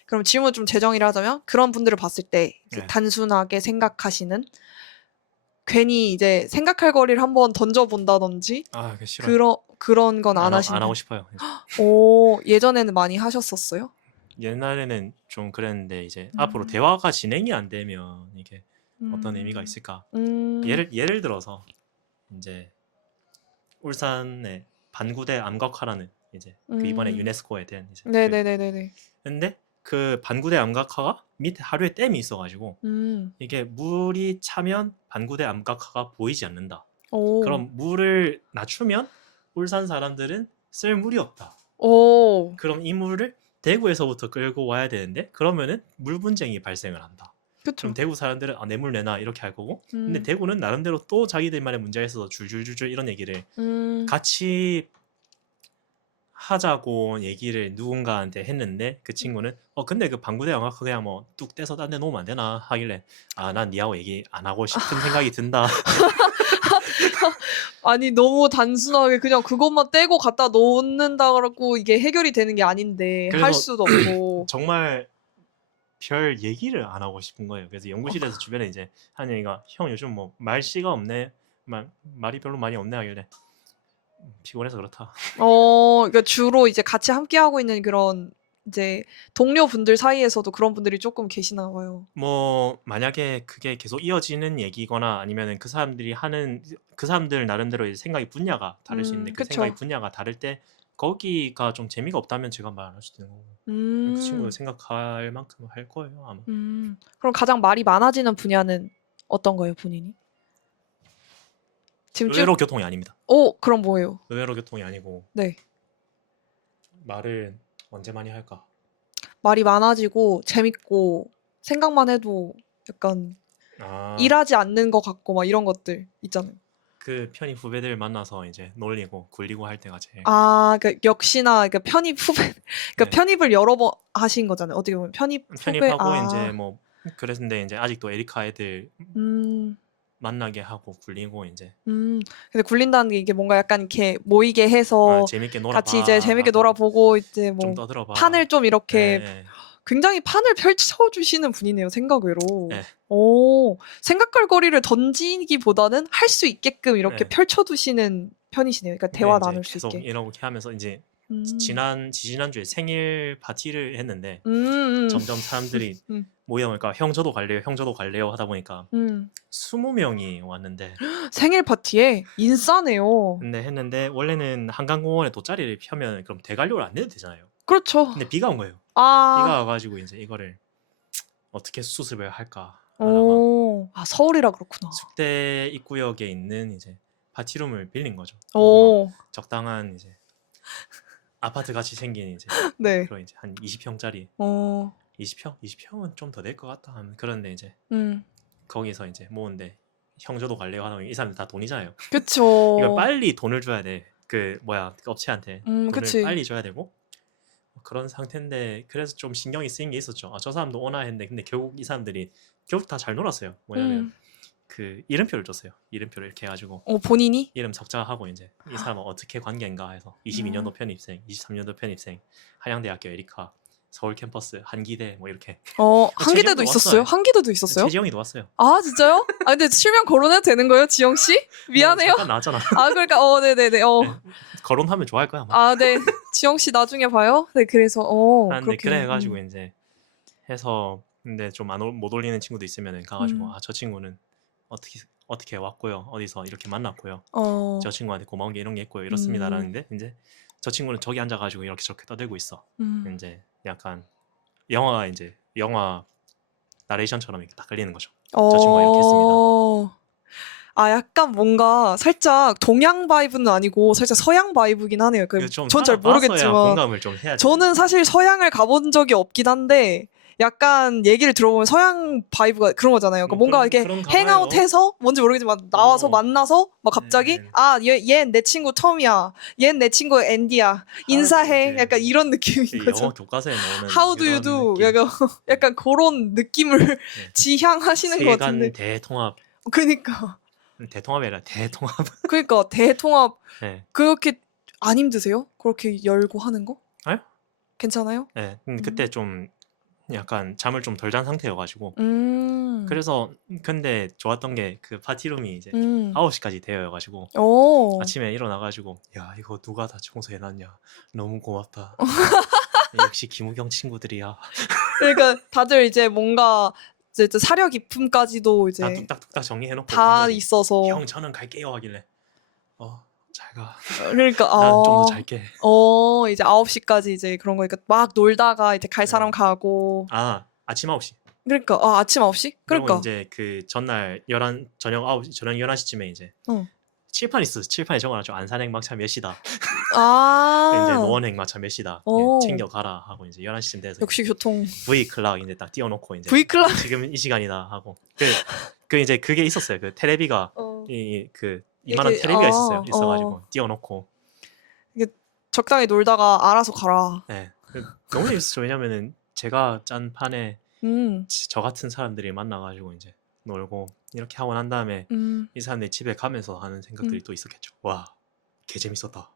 그럼 질문 좀 재정의를 하자면 그런 분들을 봤을 때 단순하게 생각하시는 괜히 이제 생각할 거리를 한번 던져본다든지 그런 건 안 하시는 안 하고 싶어요. 예전에는 많이 하셨었어요? 옛날에는 좀 그랬는데 이제 앞으로 대화가 진행이 안 되면 이게 어떤 의미가 있을까? 예를 들어서 이제 울산의 반구대 암각화라는 이제 그 이번에 유네스코에 된 이제 네네네네. 근데 그 반구대 암각화가 밑에 하류에 댐이 있어가지고 이게 물이 차면 반구대 암각화가 보이지 않는다. 그럼 물을 낮추면 울산 사람들은 쓸 물이 없다. 그럼 이 물을 대구에서부터 끌고 와야 되는데 그러면은 물 분쟁이 발생을 한다. 그쵸. 그럼 대구 사람들은 아, 뇌물 내놔 이렇게 할 거고 근데 음. 대구는 나름대로 또 자기들만의 문제가 있어서 줄줄줄줄 이런 얘기를 같이 하자고 얘기를 누군가한테 했는데 그 친구는 근데 그 방구대 영화 그냥 뭐 뚝 떼서 딴 데 놓으면 안 되나 하길래 아 난 니하고 얘기 안 하고 싶은 생각이 든다. 아니 너무 단순하게 그냥 그것만 떼고 갖다 놓는다고 이게 해결이 되는 게 아닌데 할 그래서 수도 없고. 정말 별 얘기를 안 하고 싶은 거예요. 그래서 연구실에서 주변에 이제 한 얘기가 형 요즘 뭐 말씨가 없네 말이 별로 많이 없네 하길래 피곤해서 그렇다. 그러니까 주로 이제 같이 함께 하고 있는 그런 이제 동료분들 사이에서도 그런 분들이 조금 계시나 봐요. 뭐 만약에 그게 계속 이어지는 얘기거나 아니면은 그 사람들이 하는 그 사람들 나름대로 이제 생각이 분야가 다를 수 있는데 그 생각이 그쵸. 분야가 다를 때 거기가 좀 재미가 없다면 제가 말할 수도 있는 거고 그 친구가 음. 생각할 만큼 할 거예요 아마. 그럼 가장 말이 많아지는 분야는 어떤 거예요, 본인이? 지금 쭉 의외로 교통이 아닙니다. 그럼 뭐예요? 의외로 교통이 아니고 네. 말을 언제 많이 할까? 말이 많아지고 재밌고 생각만 해도 약간 아, 일하지 않는 것 같고 막 이런 것들 있잖아요. 그 편입 후배들 만나서 이제 놀리고 굴리고 할 때가 제일 그러니까 역시나 그러니까 편입 후배 그러니까 네. 편입을 여러 번 하신 거잖아요. 어떻게 보면 편입 후배 편입하고 이제 뭐 그랬는데 이제 아직도 에리카 애들 음. 만나게 하고 굴리고 이제 근데 굴린다는 게 이게 뭔가 약간 이렇게 모이게 해서 재밌게 놀아봐 같이 이제 재밌게 하고 놀아보고 이제 좀 뭐 떠들어봐. 판을 좀 이렇게 예, 굉장히 판을 펼쳐주시는 분이네요, 생각외로. 예. 생각할 거리를 던지기보다는 할 수 있게끔 이렇게 네. 펼쳐두시는 편이시네요. 그러니까 근데 대화 이제 나눌 수 계속 있게. 이렇게 하면서 이제 음. 지난주에 생일 파티를 했는데 음. 점점 사람들이 음. 모이다 형 저도 갈래요 형 저도 갈래요 하다 보니까 20명이 왔는데 생일 파티에 인싸네요. 근데 했는데 원래는 한강공원에 돗자리를 펴면 그럼 대관료를 안 내도 되잖아요. 그렇죠. 근데 비가 온 거예요. 비가 아, 와가지고 이제 이거를 어떻게 수습을 할까 하다가 서울이라 그렇구나. 숙대 입구역에 있는 이제 파티룸을 빌린 거죠. 오, 적당한 이제 아파트 같이 생긴 이제 네. 그런 이제 한 20평짜리 20평? 20평은 좀 더 될 것 같다 하면 그런데 이제 거기서 이제 모은데 형 저도 갈래요 하다 보니 이 사람들 다 돈이잖아요. 그쵸. 이걸 빨리 돈을 줘야 돼. 그 업체한테 돈을 그치. 빨리 줘야 되고 그런 상태인데 그래서 좀 신경이 쓰인 게 있었죠. 저 사람도 오나 했는데 근데 결국 이 사람들이 결국 다 잘 놀았어요. 뭐냐면 그 이름표를 줬어요. 이름표를 이렇게 해가지고 본인이? 이름 적자하고 이제 이 사람은 어떻게 관계인가 해서 22년도 편입생, 23년도 편입생, 한양대학교 에리카, 서울 캠퍼스, 한기대 뭐 이렇게. 한기대도 최지영도 있었어요? 왔어요. 한기대도 있었어요? 최지영이도 왔어요. 아, 진짜요? 근데 실명 거론해도 되는 거예요, 지영 씨? 미안해요. 잠깐 나왔잖아. 그러니까 네네네. 네, 거론하면 좋아할 거야 아마. 네. 지영 씨 나중에 봐요. 네, 그래서 근데 그렇게. 그래 해가지고 이제 해서 근데 좀 못 올리는 친구도 있으면 가가지고 저 친구는 어떻게 왔고요, 어디서 이렇게 만났고요, 저 친구한테 고마운 게 이런 게 있고요, 이렇습니다라는데 이제 저 친구는 저기 앉아가지고 이렇게 저렇게 떠들고 있어. 이제 약간 영화 나레이션처럼 이렇게 딱 걸리는 거죠. 저 친구가 이렇게 했습니다. 약간 뭔가 살짝 동양 바이브는 아니고 살짝 서양 바이브긴 하네요. 전 잘 모르겠지만 공감을 좀 해야죠. 저는 사실 서양을 가본 적이 없긴 한데 약간 얘기를 들어보면 서양 바이브가 그런 거잖아요. 그러니까 뭔가 이렇게 행아웃해서 뭔지 모르겠지만 나와서 만나서 막 갑자기 얘 내 친구 텀이야, 얘 내 친구 앤디야, 인사해, 약간 이런 느낌인 거죠. 영어 교과서에 나오는 How do you do? 약간 그런 느낌을 지향하시는 것 같은데. 세간 대통합. 그러니까 대통합이 아니라 대통합. 그러니까 대통합. 네. 그렇게 안 힘드세요? 그렇게 열고 하는 거? 아요? 괜찮아요? 네. 그때 좀 약간 잠을 좀 덜 잔 상태여가지고 그래서 근데 좋았던 게 그 파티룸이 이제 9시까지 되어가지고 아침에 일어나가지고 야 이거 누가 다 청소해놨냐, 너무 고맙다. 역시 김우경 친구들이야. 그러니까 다들 이제 뭔가 이제 사려 기품까지도 이제 다 뚝딱뚝딱 정리해놓고 다 있어서 형 저는 갈게요 하길래 잘 가. 그러니까 난 좀 더 잘게. 이제 9시까지 이제 그런 거니까 막 놀다가 이제 갈 사람 가고. 아침 9시. 그러니까 아침 9시? 그러니까 그리고 이제 그 전날 저녁 11시쯤에 이제 칠판에 적어놨죠. 안산행 막차 몇 시다. 이제 아. 노원행 마차 몇 시다 오. 챙겨 가라 하고 이제 11시쯤 돼서 역시 교통. V 클락 이제 딱 띄워놓고 이제 V클락. 지금 이 시간이다 하고 그 이제 그게 있었어요. 그 테레비가 그 이만한 이게 테레비가 아. 있어가지고 띄워놓고 적당히 놀다가 알아서 가라. 네. 너무 재밌었죠. 왜냐면은 제가 짠 판에 저 같은 사람들이 만나가지고 이제 놀고 이렇게 하고 난 다음에 이 사람들이 집에 가면서 하는 생각들이 또 있었겠죠. 와, 개 재밌었다.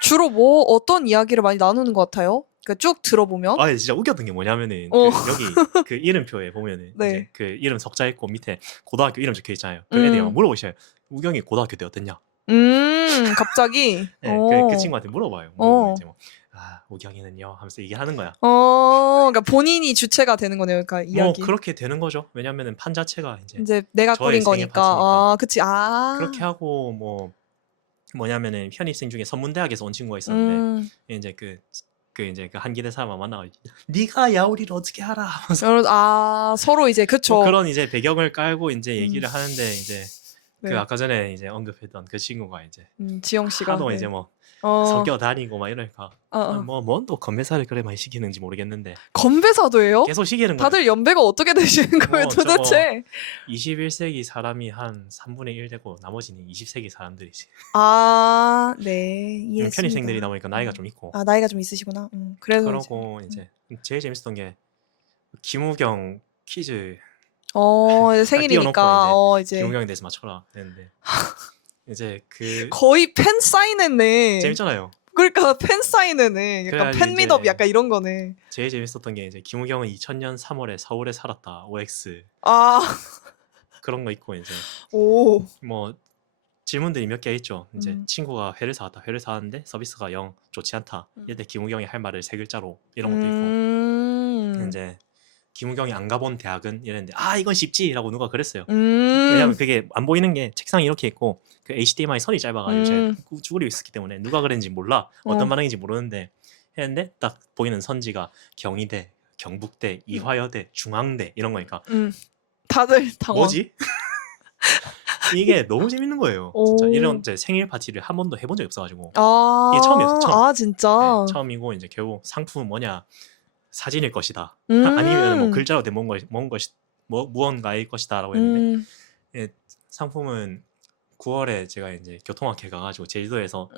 주로 뭐 어떤 이야기를 많이 나누는 것 같아요? 그러니까 쭉 들어보면. 아, 진짜 웃겼던 게 뭐냐면은 어. 여기 그 이름표에 보면은 네. 이제 그 이름 석자 있고 밑에 고등학교 이름 적혀 있잖아요. 그 애들이 막 물어보셔요. 우경이 고등학교 때 어땠냐? 갑자기. 네, 그 친구한테 물어봐요. 이제 뭐 우경이는요 하면서 얘기하는 거야. 그러니까 본인이 주체가 되는 거네요. 그러니까 이야기. 뭐 그렇게 되는 거죠. 왜냐면은 판 자체가 이제 내가 저의 꾸린 생애 거니까. 파티니까. 그치. 그렇게 하고 뭐냐면은 편입생 중에 선문대학에서 온 친구가 있었는데 이제 이제 그 한기대 사람을 만나가지고 네가 야우리를 어떻게 알아? 하면서 서로 이제 그쵸. 뭐 그런 이제 배경을 깔고 이제 얘기를 하는데 이제 네. 그 아까 전에 이제 언급했던 그 친구가 이제 지영 씨가 하도 네. 이제 뭐 섞여 다니고 막 이러니까 뭔 또 건배사를 그래 많이 시키는지 모르겠는데 건배사도예요? 계속 시키는 거예요. 다들 연배가 어떻게 되시는 거예요 도대체? 21세기 사람이 한 3분의 1 되고 나머지는 20세기 사람들이지. 네 이해했습니다. 편입생들이다 보니까 나이가 좀 있고. 나이가 좀 있으시구나. 그래서 그러고 이제 제일 재밌었던 게 김우경 퀴즈. 이제 생일이니까 이제 김우경에 대해서 맞춰라 했는데 이제 거의 팬 사인회네. 재밌잖아요. 그러니까 팬 사인회네. 약간 팬 미업 약간 이런 거네. 제일 재밌었던 게 이제 김우경은 2000년 3월에 서울에 살았다. OX. 그런 거 있고 이제 뭐 질문들이 몇 개 있죠. 이제 친구가 회를 사왔다. 회를 사왔는데 서비스가 영 좋지 않다. 이때 김우경이 할 말을 3글자로 이런 것도 있고. 이제 김우경이 안 가본 대학은 이랬는데 이건 쉽지라고 누가 그랬어요. 왜냐면 그게 안 보이는 게 책상이 이렇게 있고 그 HDMI 선이 짧아가지고 제가 쭈그리고 있었기 때문에 누가 그랬는지 몰라. 어떤 반응인지 모르는데 했는데 딱 보이는 선지가 경희대, 경북대, 이화여대, 중앙대 이런 거니까 다들 당황. 뭐지? 이게 너무 재밌는 거예요. 진짜 이런 이제 생일 파티를 한 번도 해본 적이 없어가지고 이게 처음이었어. 처음. 진짜. 네, 처음이고 이제 결국 상품은 뭐냐? 사진일 것이다. 아니면 뭐 글자로 된 무언가일 것이다라고 했는데 상품은 9월에 제가 이제 교통학회 가가지고 제주도에서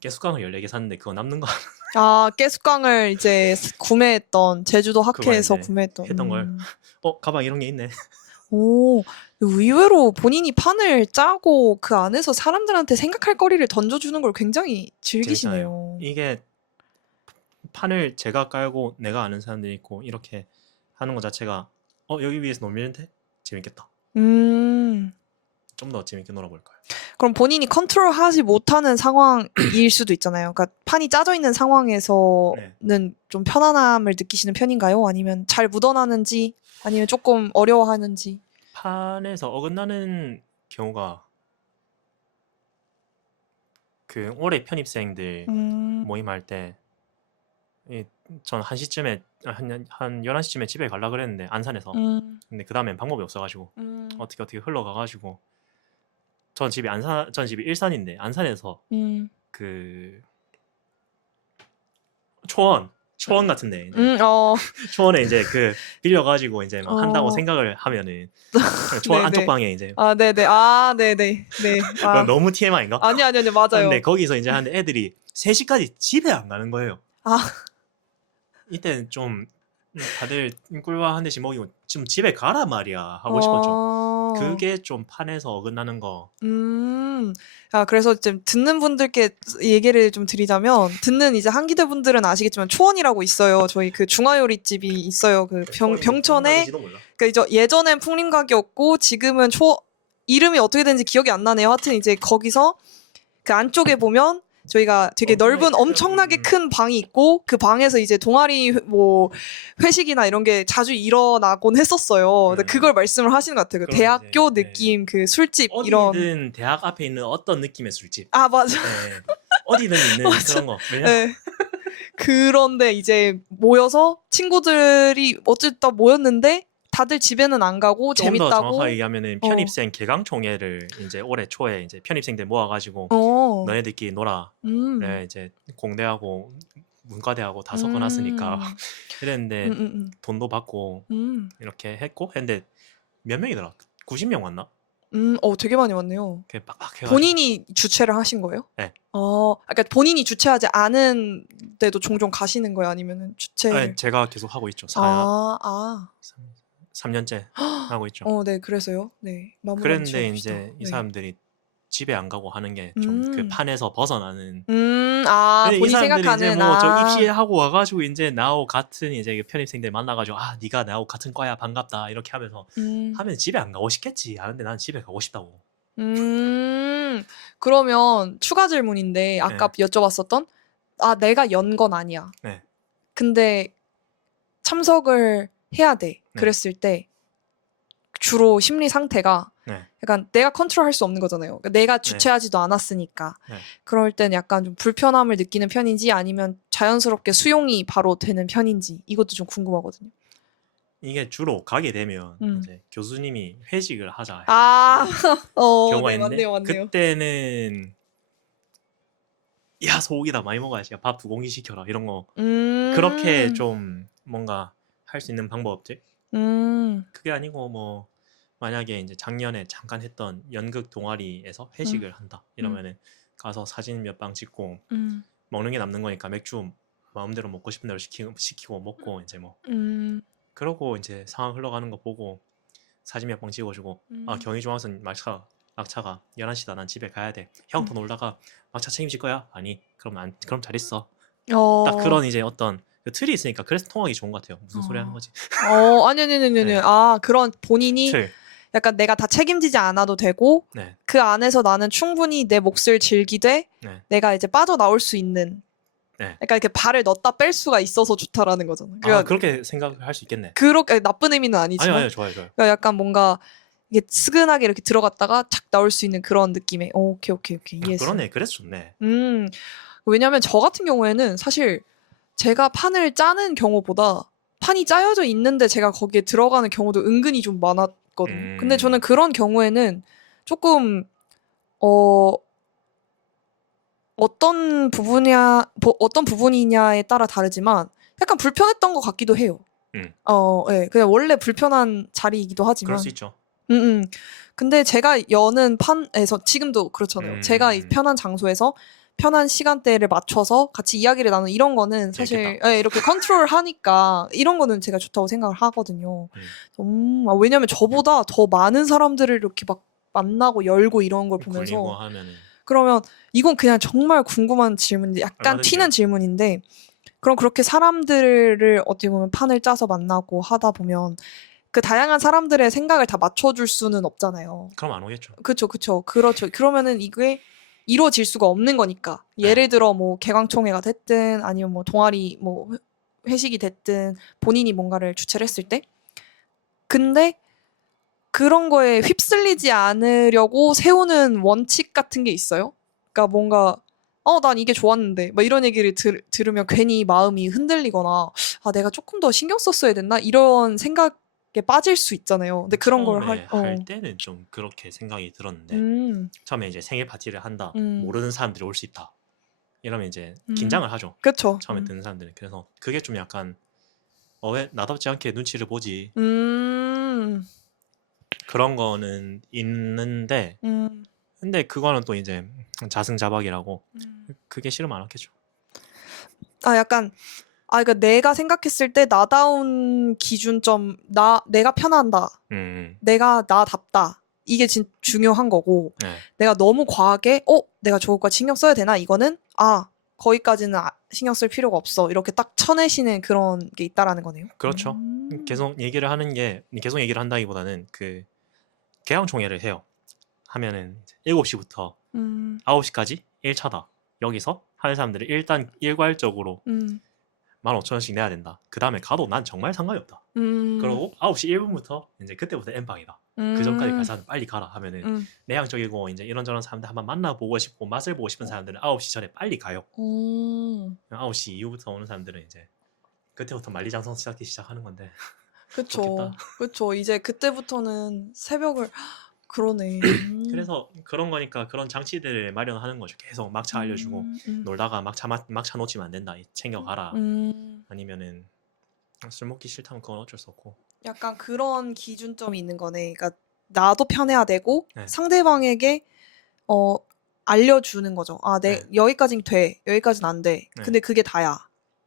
깨수강을 14개 샀는데 그거 남는 거 깨수강을 이제 구매했던 제주도 학회에서 구매했던 했던 걸 가방 이런 게 있네. 의외로 본인이 판을 짜고 그 안에서 사람들한테 생각할 거리를 던져주는 걸 굉장히 즐기시네요. 재밌잖아요. 이게 판을 제가 깔고 내가 아는 사람들이 있고 이렇게 하는 것 자체가 여기 위에서 놀면데 재밌겠다. 좀 더 재밌게 놀아볼까요? 그럼 본인이 컨트롤하지 못하는 상황일 수도 있잖아요. 그러니까 판이 짜져 있는 상황에서는 좀 편안함을 느끼시는 편인가요? 아니면 잘 묻어나는지 아니면 조금 어려워하는지? 판에서 어긋나는 경우가 그 올해 편입생들 모임할 때 전 1시쯤에 한 11시쯤에 집에 가려고 그랬는데 안산에서 근데 그 다음엔 방법이 없어가지고 어떻게 흘러가가지고 전 집이 일산인데 안산에서 그 초원 같은데 초원에 이제 그 빌려가지고 이제 막 한다고 생각을 하면은 초원 안쪽 방에 이제 네네 너무 TMI인가? 아니 맞아요. 근데 거기서 이제 하는데 애들이 3시까지 집에 안 가는 거예요. 이때는 좀 다들 꿀밥 한 대씩 먹이고 지금 집에 가라 말이야 하고 싶었죠. 그게 좀 판에서 어긋나는 거. 그래서 지금 듣는 분들께 얘기를 좀 드리자면 듣는 이제 한기대 분들은 아시겠지만 초원이라고 있어요. 저희 그 중화요리집이 있어요. 그 병천에 그러니까 예전엔 풍림각이었고 지금은 이름이 어떻게 되는지 기억이 안 나네요. 하여튼 이제 거기서 그 안쪽에 보면 저희가 되게 넓은 엄청나게 큰 방이 있고 그 방에서 이제 동아리 뭐 회식이나 이런 게 자주 일어나곤 했었어요. 근데 그걸 말씀을 하시는 것 같아요. 그 대학교 느낌 그 술집 어디든 대학 앞에 있는 어떤 느낌의 술집. 맞아. 네. 어디든 있는 그런 거. 네. 그런데 이제 모여서 친구들이 어쨌든 모였는데 다들 집에는 안 가고 좀 더 재밌다고. 정확하게 얘기하면은 어. 편입생 개강총회를 이제 올해 초에 이제 편입생들 모아가지고 어. 너네들끼리 놀아. 네, 이제 공대하고 문과대하고 다 섞어놨으니까 이랬는데 돈도 받고 이렇게 했고 했는데 몇 명이더라? 90명 왔나? 되게 많이 왔네요. 그게 빡빡 해가지고. 본인이 주최를 하신 거예요? 네. 그러니까 본인이 주최하지 않은데도 종종 가시는 거예요? 아니면은 주최를? 아니, 제가 계속 하고 있죠. 3년째 하고 있죠. 네, 그래서요. 네, 마무리 그랬는데 지어봅시다. 이제 이 네. 사람들이 집에 안 가고 하는 게 좀 그 판에서 벗어나는. 근데 본인 이 사람들이 생각하는. 이제 뭐 저 입시하고 와가지고 이제 나하고 같은 이제 그 편입생들 만나가지고 네가 나하고 같은 과야 반갑다 이렇게 하면서 하면 집에 안 가고 싶겠지. 근데 난 집에 가고 싶다고. 그러면 추가 질문인데 아까 여쭤봤었던 내가 연 건 아니야. 네. 근데 참석을 해야 돼. 그랬을 때 주로 심리 상태가 약간 내가 컨트롤할 수 없는 거잖아요. 그러니까 내가 주최하지도 않았으니까. 그럴 땐 약간 좀 불편함을 느끼는 편인지 아니면 자연스럽게 수용이 바로 되는 편인지 이것도 좀 궁금하거든요. 이게 주로 가게 되면 이제 교수님이 회식을 하자 경우가 네, 있는데 맞네요. 그때는 야 소고기다 많이 먹어야지 밥 2공기 시켜라 이런 거 그렇게 좀 뭔가 할 수 있는 방법 없지? 그게 아니고 뭐 만약에 이제 작년에 잠깐 했던 연극 동아리에서 회식을 한다 이러면은 가서 사진 몇 방 찍고 먹는 게 남는 거니까 맥주 마음대로 먹고 싶은 대로 시키고 먹고 이제 뭐 그러고 이제 상황 흘러가는 거 보고 사진 몇 방 찍어주고 경희중앙선 막차가 11시다 난 집에 가야 돼 형 더 놀다가 막차 책임질 거야? 아니 그럼 잘 있어. 딱 그런 이제 어떤 그 틀이 있으니까 그래서 통하기 좋은 것 같아요. 무슨 소리 하는 거지? 아니. 네. 그런 본인이 틀. 약간 내가 다 책임지지 않아도 되고 그 안에서 나는 충분히 내 몫을 즐기되 내가 이제 빠져나올 수 있는 약간 이렇게 발을 넣었다 뺄 수가 있어서 좋다라는 거잖아. 그러니까 그렇게 생각할 수 있겠네. 그렇게 나쁜 의미는 아니지만 아니요 좋아요. 그러니까 약간 뭔가 이게 스근하게 이렇게 들어갔다가 착 나올 수 있는 그런 느낌의 오케이 이해했어요. 그러네. 그래서 좋네. 왜냐면 저 같은 경우에는 사실 제가 판을 짜는 경우보다 판이 짜여져 있는데 제가 거기에 들어가는 경우도 은근히 좀 많았거든요. 근데 저는 그런 경우에는 조금 어떤 부분이냐에 따라 다르지만 약간 불편했던 것 같기도 해요. 네, 그냥 원래 불편한 자리이기도 하지만. 그럴 수 있죠. 근데 제가 여는 판에서 지금도 그렇잖아요. 제가 편한 장소에서 편한 시간대를 맞춰서 같이 이야기를 나누는 이런 거는 사실 이렇게 컨트롤하니까 이런 거는 제가 좋다고 생각을 하거든요. 왜냐면 저보다 더 많은 사람들을 이렇게 막 만나고 열고 이런 걸 보면서 그러면 이건 그냥 정말 궁금한 질문인데 약간 튀는 질문인데 그럼 그렇게 사람들을 어떻게 보면 판을 짜서 만나고 하다 보면 그 다양한 사람들의 생각을 다 맞춰줄 수는 없잖아요. 그럼 안 오겠죠. 그렇죠. 그러면은 이게 이루어질 수가 없는 거니까. 예를 들어 뭐 개강총회가 됐든 아니면 뭐 동아리 뭐 회식이 됐든 본인이 뭔가를 주최를 했을 때 근데 그런 거에 휩쓸리지 않으려고 세우는 원칙 같은 게 있어요? 그러니까 뭔가 난 이게 좋았는데 막 이런 얘기를 들으면 괜히 마음이 흔들리거나 내가 조금 더 신경 썼어야 됐나 이런 생각에 빠질 수 있잖아요. 근데 그런 걸 할 때는 좀 그렇게 생각이 들었는데 처음에 이제 생일 파티를 한다. 모르는 사람들이 올 수 있다. 이러면 이제 긴장을 하죠. 그쵸. 처음에 듣는 사람들은. 그래서 그게 좀 약간 왜 나답지 않게 눈치를 보지. 그런 거는 있는데 근데 그거는 또 이제 자승자박이라고 그게 싫으면 안 하겠죠. 약간 그러니까 내가 생각했을 때 나다운 기준점 내가 편한다. 내가 나답다. 이게 진짜 중요한 거고 내가 너무 과하게 내가 저것과 신경 써야 되나 이거는 거기까지는 신경 쓸 필요가 없어. 이렇게 딱 쳐내시는 그런 게 있다라는 거네요. 그렇죠. 계속 얘기를 한다기보다는 그 개강총회를 해요. 하면은 7시부터 9시까지 1차다. 여기서 하는 사람들이 일단 일괄적으로 15,000원씩 내야 된다. 그 다음에 가도 난 정말 상관이 없다. 그러고 9시 1분부터 이제 그때부터 N방이다. 그 전까지 갈 사람들 빨리 가라 하면은 내향적이고 이제 이런저런 사람들 한번 만나보고 싶고 맛을 보고 싶은 사람들은 9시 전에 빨리 가요. 9시 이후부터 오는 사람들은 이제 그때부터 만리장성 시작하는 건데 그쵸. 좋겠다. 그쵸. 이제 그때부터는 새벽을 그러네. 그래서 그런 거니까 그런 장치들을 마련하는 거죠. 계속 막차 알려주고 놀다가 막차 놓치면 안 된다. 챙겨가라. 음. 아니면은 술 먹기 싫다면 그건 어쩔 수 없고. 약간 그런 기준점이 있는 거네. 그러니까 나도 편해야 되고 네. 상대방에게 어 알려주는 거죠. 아, 네. 여기까진 돼. 여기까진 안 돼. 네. 근데 그게 다야.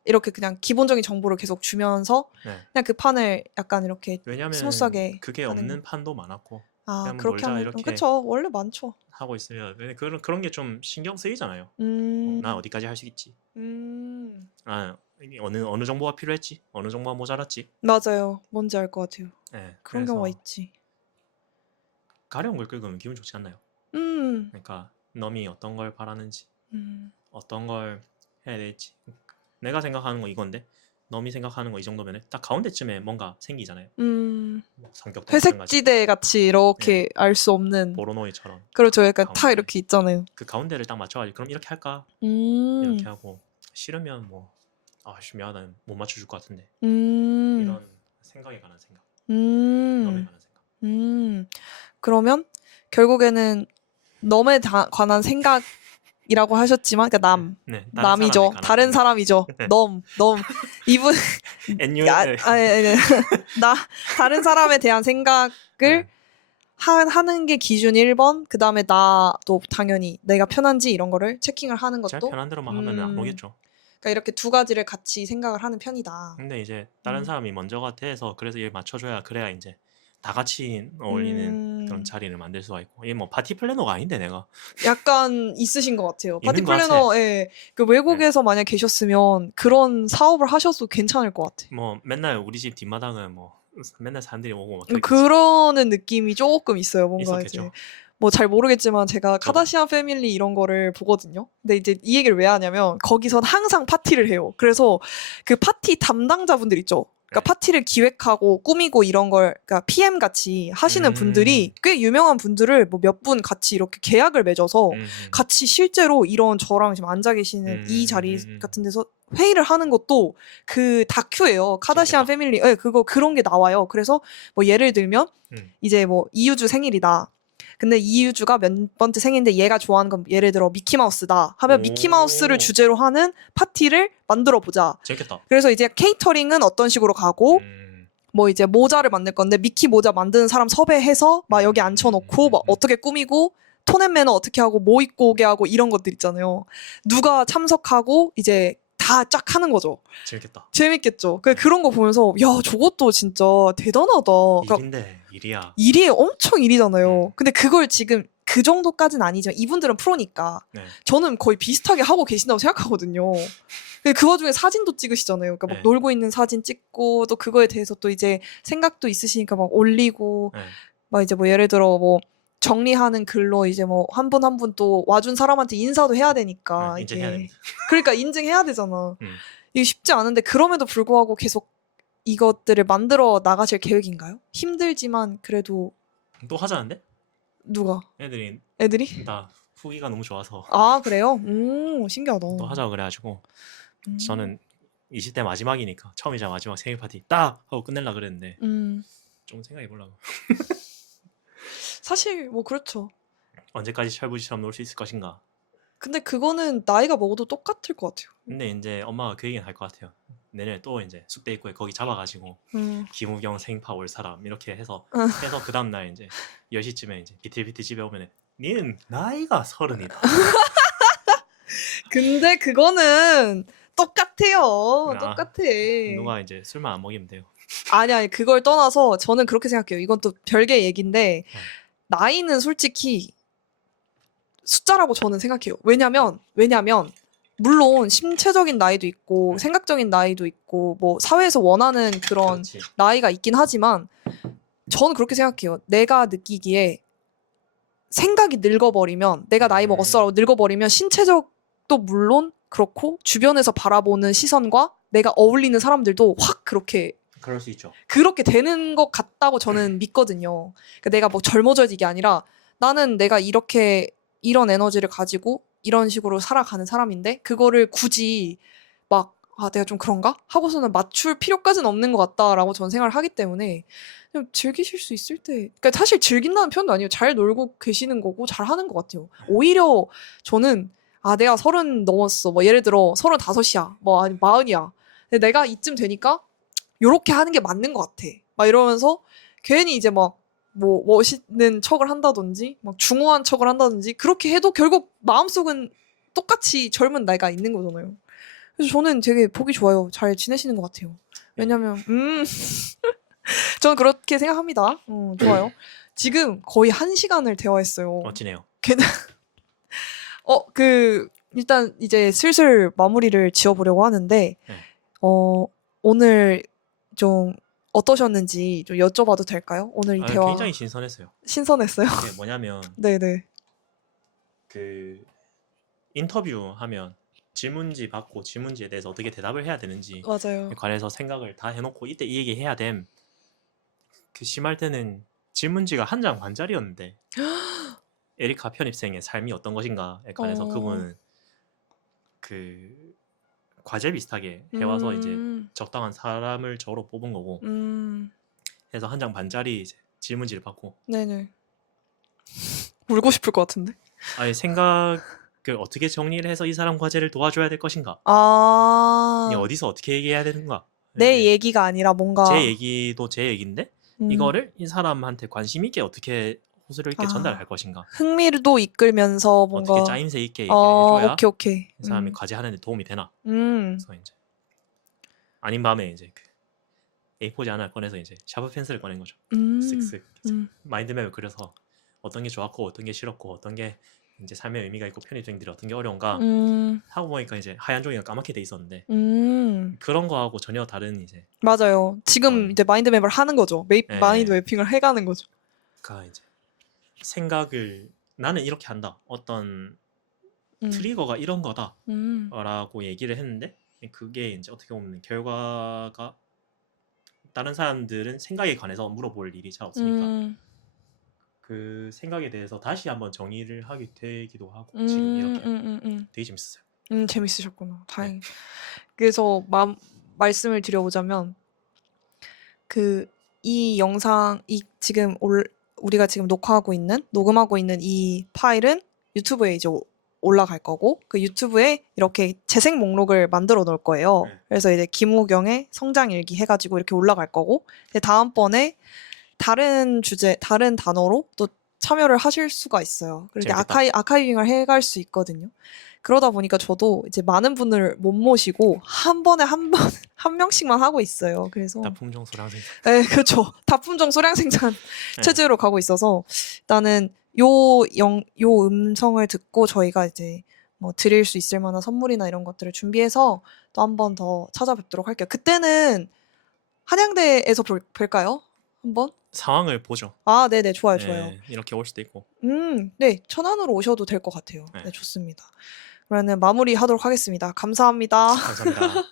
이렇게 그냥 기본적인 정보를 계속 주면서 네. 그냥 그 판을 약간 이렇게 왜냐면 스무스하게 그게 하는 없는 거. 판도 많았고 아, 그냥 그렇게 놀자 하면 이렇게 그쵸. 원래 많죠. 하고 있으면 그런 게 좀 신경 쓰이잖아요. 음. 나 어디까지 할 수 있지? 음. 아, 이게 어느 정보가 필요했지? 어느 정보가 모자랐지? 맞아요. 뭔지 알 것 같아요. 네, 그런 경우가 그래서 있지. 가려운 걸 긁으면 기분 좋지 않나요? 음. 그러니까 놈이 어떤 걸 바라는지, 음. 어떤 걸 해야 될지. 내가 생각하는 거 이건데 놈이 생각하는 거 이 정도면 딱 가운데쯤에 뭔가 생기잖아요. 뭐 성격도 마찬가지. 회색지대 같이 이렇게 알 수 없는. 보로노이처럼 그렇죠. 약간 다 가운데. 이렇게 있잖아요. 그 가운데를 딱 맞춰가지고 그럼 이렇게 할까? 음. 이렇게 하고 싫으면 뭐 미안하다 못 맞춰줄 것 같은데 음. 이런 생각에 관한 생각, 음. 놈에 관한 생각. 그러면 결국에는 넘에 관한 생각이라고 하셨지만, 그러니까 네, 남이죠. 다른 사람이죠. 넘. 이분 NU 네. 다른 사람에 대한 생각을 네. 하는 게 기준 1번. 그다음에 나도 당연히 내가 편한지 이런 거를 체킹을 하는 제가 것도. 편한 대로만 하면 안 오겠죠. 그러니까 이렇게 두 가지를 같이 생각을 하는 편이다. 근데 이제 다른 사람이 먼저가 돼서 그래서 얘 맞춰줘야 그래야 이제 다 같이 어울리는 그런 자리를 만들 수가 있고. 이게 뭐 파티 플래너가 아닌데 내가 약간 있으신 것 같아요. 파티 있는 것 같아. 플래너, 예. 그 외국에서 만약 계셨으면 그런 사업을 하셔도 괜찮을 것 같아. 뭐 맨날 우리 집 뒷마당은 뭐 맨날 사람들이 오고 막 그랬겠지. 그러는 느낌이 조금 있어요. 뭔가 있었겠죠. 이제 뭐 잘 모르겠지만 제가 저도. 카다시안 패밀리 이런 거를 보거든요. 근데 이제 이 얘기를 왜 하냐면 거기선 항상 파티를 해요. 그래서 그 파티 담당자분들 있죠. 그러니까 파티를 기획하고 꾸미고 이런 걸, 그러니까 PM 같이 하시는 분들이 꽤 유명한 분들을 뭐 몇 분 같이 이렇게 계약을 맺어서 같이 실제로 이런 저랑 지금 앉아 계시는 이 자리 같은 데서 회의를 하는 것도 그 다큐예요. 카다시안 재밌겠다. 패밀리. 네, 그런 게 나와요. 그래서 뭐 예를 들면 이제 뭐 이유주 생일이다. 근데 이유주가 몇 번째 생일인데 얘가 좋아하는 건 예를 들어 미키마우스다 하면 미키마우스를 주제로 하는 파티를 만들어 보자. 재밌겠다. 그래서 이제 케이터링은 어떤 식으로 가고 뭐 이제 모자를 만들 건데 미키 모자 만드는 사람 섭외해서 막 여기 앉혀놓고 막 어떻게 꾸미고 톤앤매너 어떻게 하고 뭐 입고 오게 하고 이런 것들 있잖아요. 누가 참석하고 이제 다 쫙 하는 거죠. 재밌겠다. 재밌겠죠. 그런 거 보면서 야, 저것도 진짜 대단하다. 일인데 일이야. 일이 엄청 일이잖아요. 근데 그걸 지금 그 정도까지는 아니지만 이분들은 프로니까 저는 거의 비슷하게 하고 계신다고 생각하거든요. 그 와중에 사진도 찍으시잖아요. 그러니까 막 놀고 있는 사진 찍고 또 그거에 대해서 또 이제 생각도 있으시니까 막 올리고 막 이제 뭐 예를 들어 뭐 정리하는 글로 이제 뭐 한 분 한 분 또 와준 사람한테 인사도 해야 되니까 인증해야 이게 됩니다. 그러니까 인증해야 되잖아. 이게 쉽지 않은데 그럼에도 불구하고 계속 이것들을 만들어 나가실 계획인가요? 힘들지만 그래도. 또 하자는데? 누가? 애들이 다 후기가 너무 좋아서. 아, 그래요? 신기하다. 또 하자고 그래가지고 저는 20대 마지막이니까 처음이자 마지막 생일 파티 딱 하고 끝내려고 그랬는데 좀 생각해 보려고. 사실 뭐 그렇죠. 언제까지 철부지처럼 놀 수 있을 것인가. 근데 그거는 나이가 먹어도 똑같을 것 같아요. 근데 이제 엄마가 그 얘기는 할 것 같아요. 내년에 또 이제 숙대 입구에 거기 잡아가지고 김우경 생파 올 사람 이렇게 해서 그 다음날 이제 10시쯤에 이제 비틀비틀 집에 오면 니는 나이가 30이다. 근데 그거는 똑같아요. 똑같아. 누가 이제 술만 안 먹이면 돼요. 아니 그걸 떠나서 저는 그렇게 생각해요. 이건 또 별개의 얘기인데 나이는 솔직히 숫자라고 저는 생각해요. 왜냐면 물론 신체적인 나이도 있고 생각적인 나이도 있고 뭐 사회에서 원하는 그런 그렇지. 나이가 있긴 하지만 저는 그렇게 생각해요. 내가 느끼기에 생각이 늙어버리면 내가 나이 먹었어라고 늙어버리면 신체적도 물론 그렇고 주변에서 바라보는 시선과 내가 어울리는 사람들도 확 그렇게 그럴 수 있죠. 그렇게 되는 것 같다고 저는 믿거든요. 그러니까 내가 뭐 젊어져야 이게 아니라 나는 내가 이렇게 이런 에너지를 가지고 이런 식으로 살아가는 사람인데 그거를 굳이 막 아, 내가 좀 그런가? 하고서는 맞출 필요까지는 없는 것 같다라고 전 생각을 하기 때문에 그냥 즐기실 수 있을 때, 그러니까 사실 즐긴다는 표현도 아니에요. 잘 놀고 계시는 거고 잘 하는 것 같아요. 오히려 저는 아, 내가 30 넘었어. 뭐 예를 들어 35이야. 뭐 아니 40이야. 근데 내가 이쯤 되니까 요렇게 하는 게 맞는 것 같아. 막 이러면서 괜히 이제 막 뭐 멋있는 척을 한다든지 막 중후한 척을 한다든지 그렇게 해도 결국 마음속은 똑같이 젊은 나이가 있는 거잖아요. 그래서 저는 되게 보기 좋아요. 잘 지내시는 것 같아요. 왜냐면 저는 그렇게 생각합니다. 좋아요. 지금 거의 1시간을 대화했어요. 멋지네요. 일단 이제 슬슬 마무리를 지어보려고 하는데 네. 오늘 좀 어떠셨는지 좀 여쭤봐도 될까요? 오늘 이 대화 굉장히 신선했어요. 신선했어요. 이게 뭐냐면 네네. 그 인터뷰하면 질문지 받고 질문지에 대해서 어떻게 대답을 해야 되는지 맞아요. 관해서 생각을 다 해놓고 이때 이 얘기 해야 됨. 그 심할 때는 질문지가 한 장 반짜리였는데 에리카 편입생의 삶이 어떤 것인가에 관해서 그분은 그 과제 비슷하게 해와서 이제 적당한 사람을 저로 뽑은 거고 해서 한 장 반짜리 이제 질문지를 받고 네네. 울고 싶을 것 같은데. 아예 생각을 어떻게 정리를 해서 이 사람 과제를 도와줘야 될 것인가, 아, 어디서 어떻게 얘기해야 되는가, 내 이제 얘기가 아니라 뭔가 제 얘기도 제 얘기인데 음, 이거를 이 사람한테 관심 있게 어떻게 호소를 있게 아, 전달할 것인가, 흥미도 이끌면서 어떻게 뭔가 짜임새 있게 얘기를 해줘야 오케이. 이 사람이 과제하는 데 도움이 되나. 음, 그래서 이제 아닌 밤에 이제 그 A4지 하나 꺼내서 이제 샤브 펜슬을 꺼낸 거죠. 쓱쓱 마인드맵을 그려서 어떤 게 좋았고 어떤 게 싫었고 어떤 게 이제 삶의 의미가 있고 편입생들이 어떤 게 어려운가 하고 보니까 이제 하얀 종이가 까맣게 돼 있었는데 그런 거하고 전혀 다른 이제 맞아요. 지금 이제 마인드맵을 하는 거죠. 마인드 예, 매핑을 해가는 거죠. 그러니까 이제 생각을 나는 이렇게 한다, 어떤 트리거가 이런 거다라고 얘기를 했는데 그게 이제 어떻게 보면 결과가 다른 사람들은 생각에 관해서 물어볼 일이 잘 없으니까 그 생각에 대해서 다시 한번 정의를 하게 되기도 하고 지금 이렇게 되게 재밌었어요. 재밌으셨구나. 다행. 그래서 말씀을 드려보자면 이 영상 지금 우리가 지금 녹음하고 있는 이 파일은 유튜브에 이제 올라갈 거고 그 유튜브에 이렇게 재생 목록을 만들어 놓을 거예요. 네. 그래서 이제 김우경의 성장 일기 해가지고 이렇게 올라갈 거고 다음번에 다른 주제, 다른 단어로 또 참여를 하실 수가 있어요. 그래서 재밌겠다. 아카이빙을 해갈 수 있거든요. 그러다 보니까 저도 이제 많은 분을 못 모시고 한 번에 한 명씩만 하고 있어요. 그래서 다품종 소량생. 네, 그렇죠. 다품종 소량생산 네. 체제로 가고 있어서 일단은 요 음성을 듣고 저희가 이제 뭐 드릴 수 있을 만한 선물이나 이런 것들을 준비해서 또 한 번 더 찾아뵙도록 할게요. 그때는 한양대에서 뵐까요? 한번? 상황을 보죠. 아, 네네, 좋아요. 이렇게 올 수도 있고. 네, 천안으로 오셔도 될 것 같아요. 네. 네, 좋습니다. 그러면 마무리하도록 하겠습니다. 감사합니다. 감사합니다.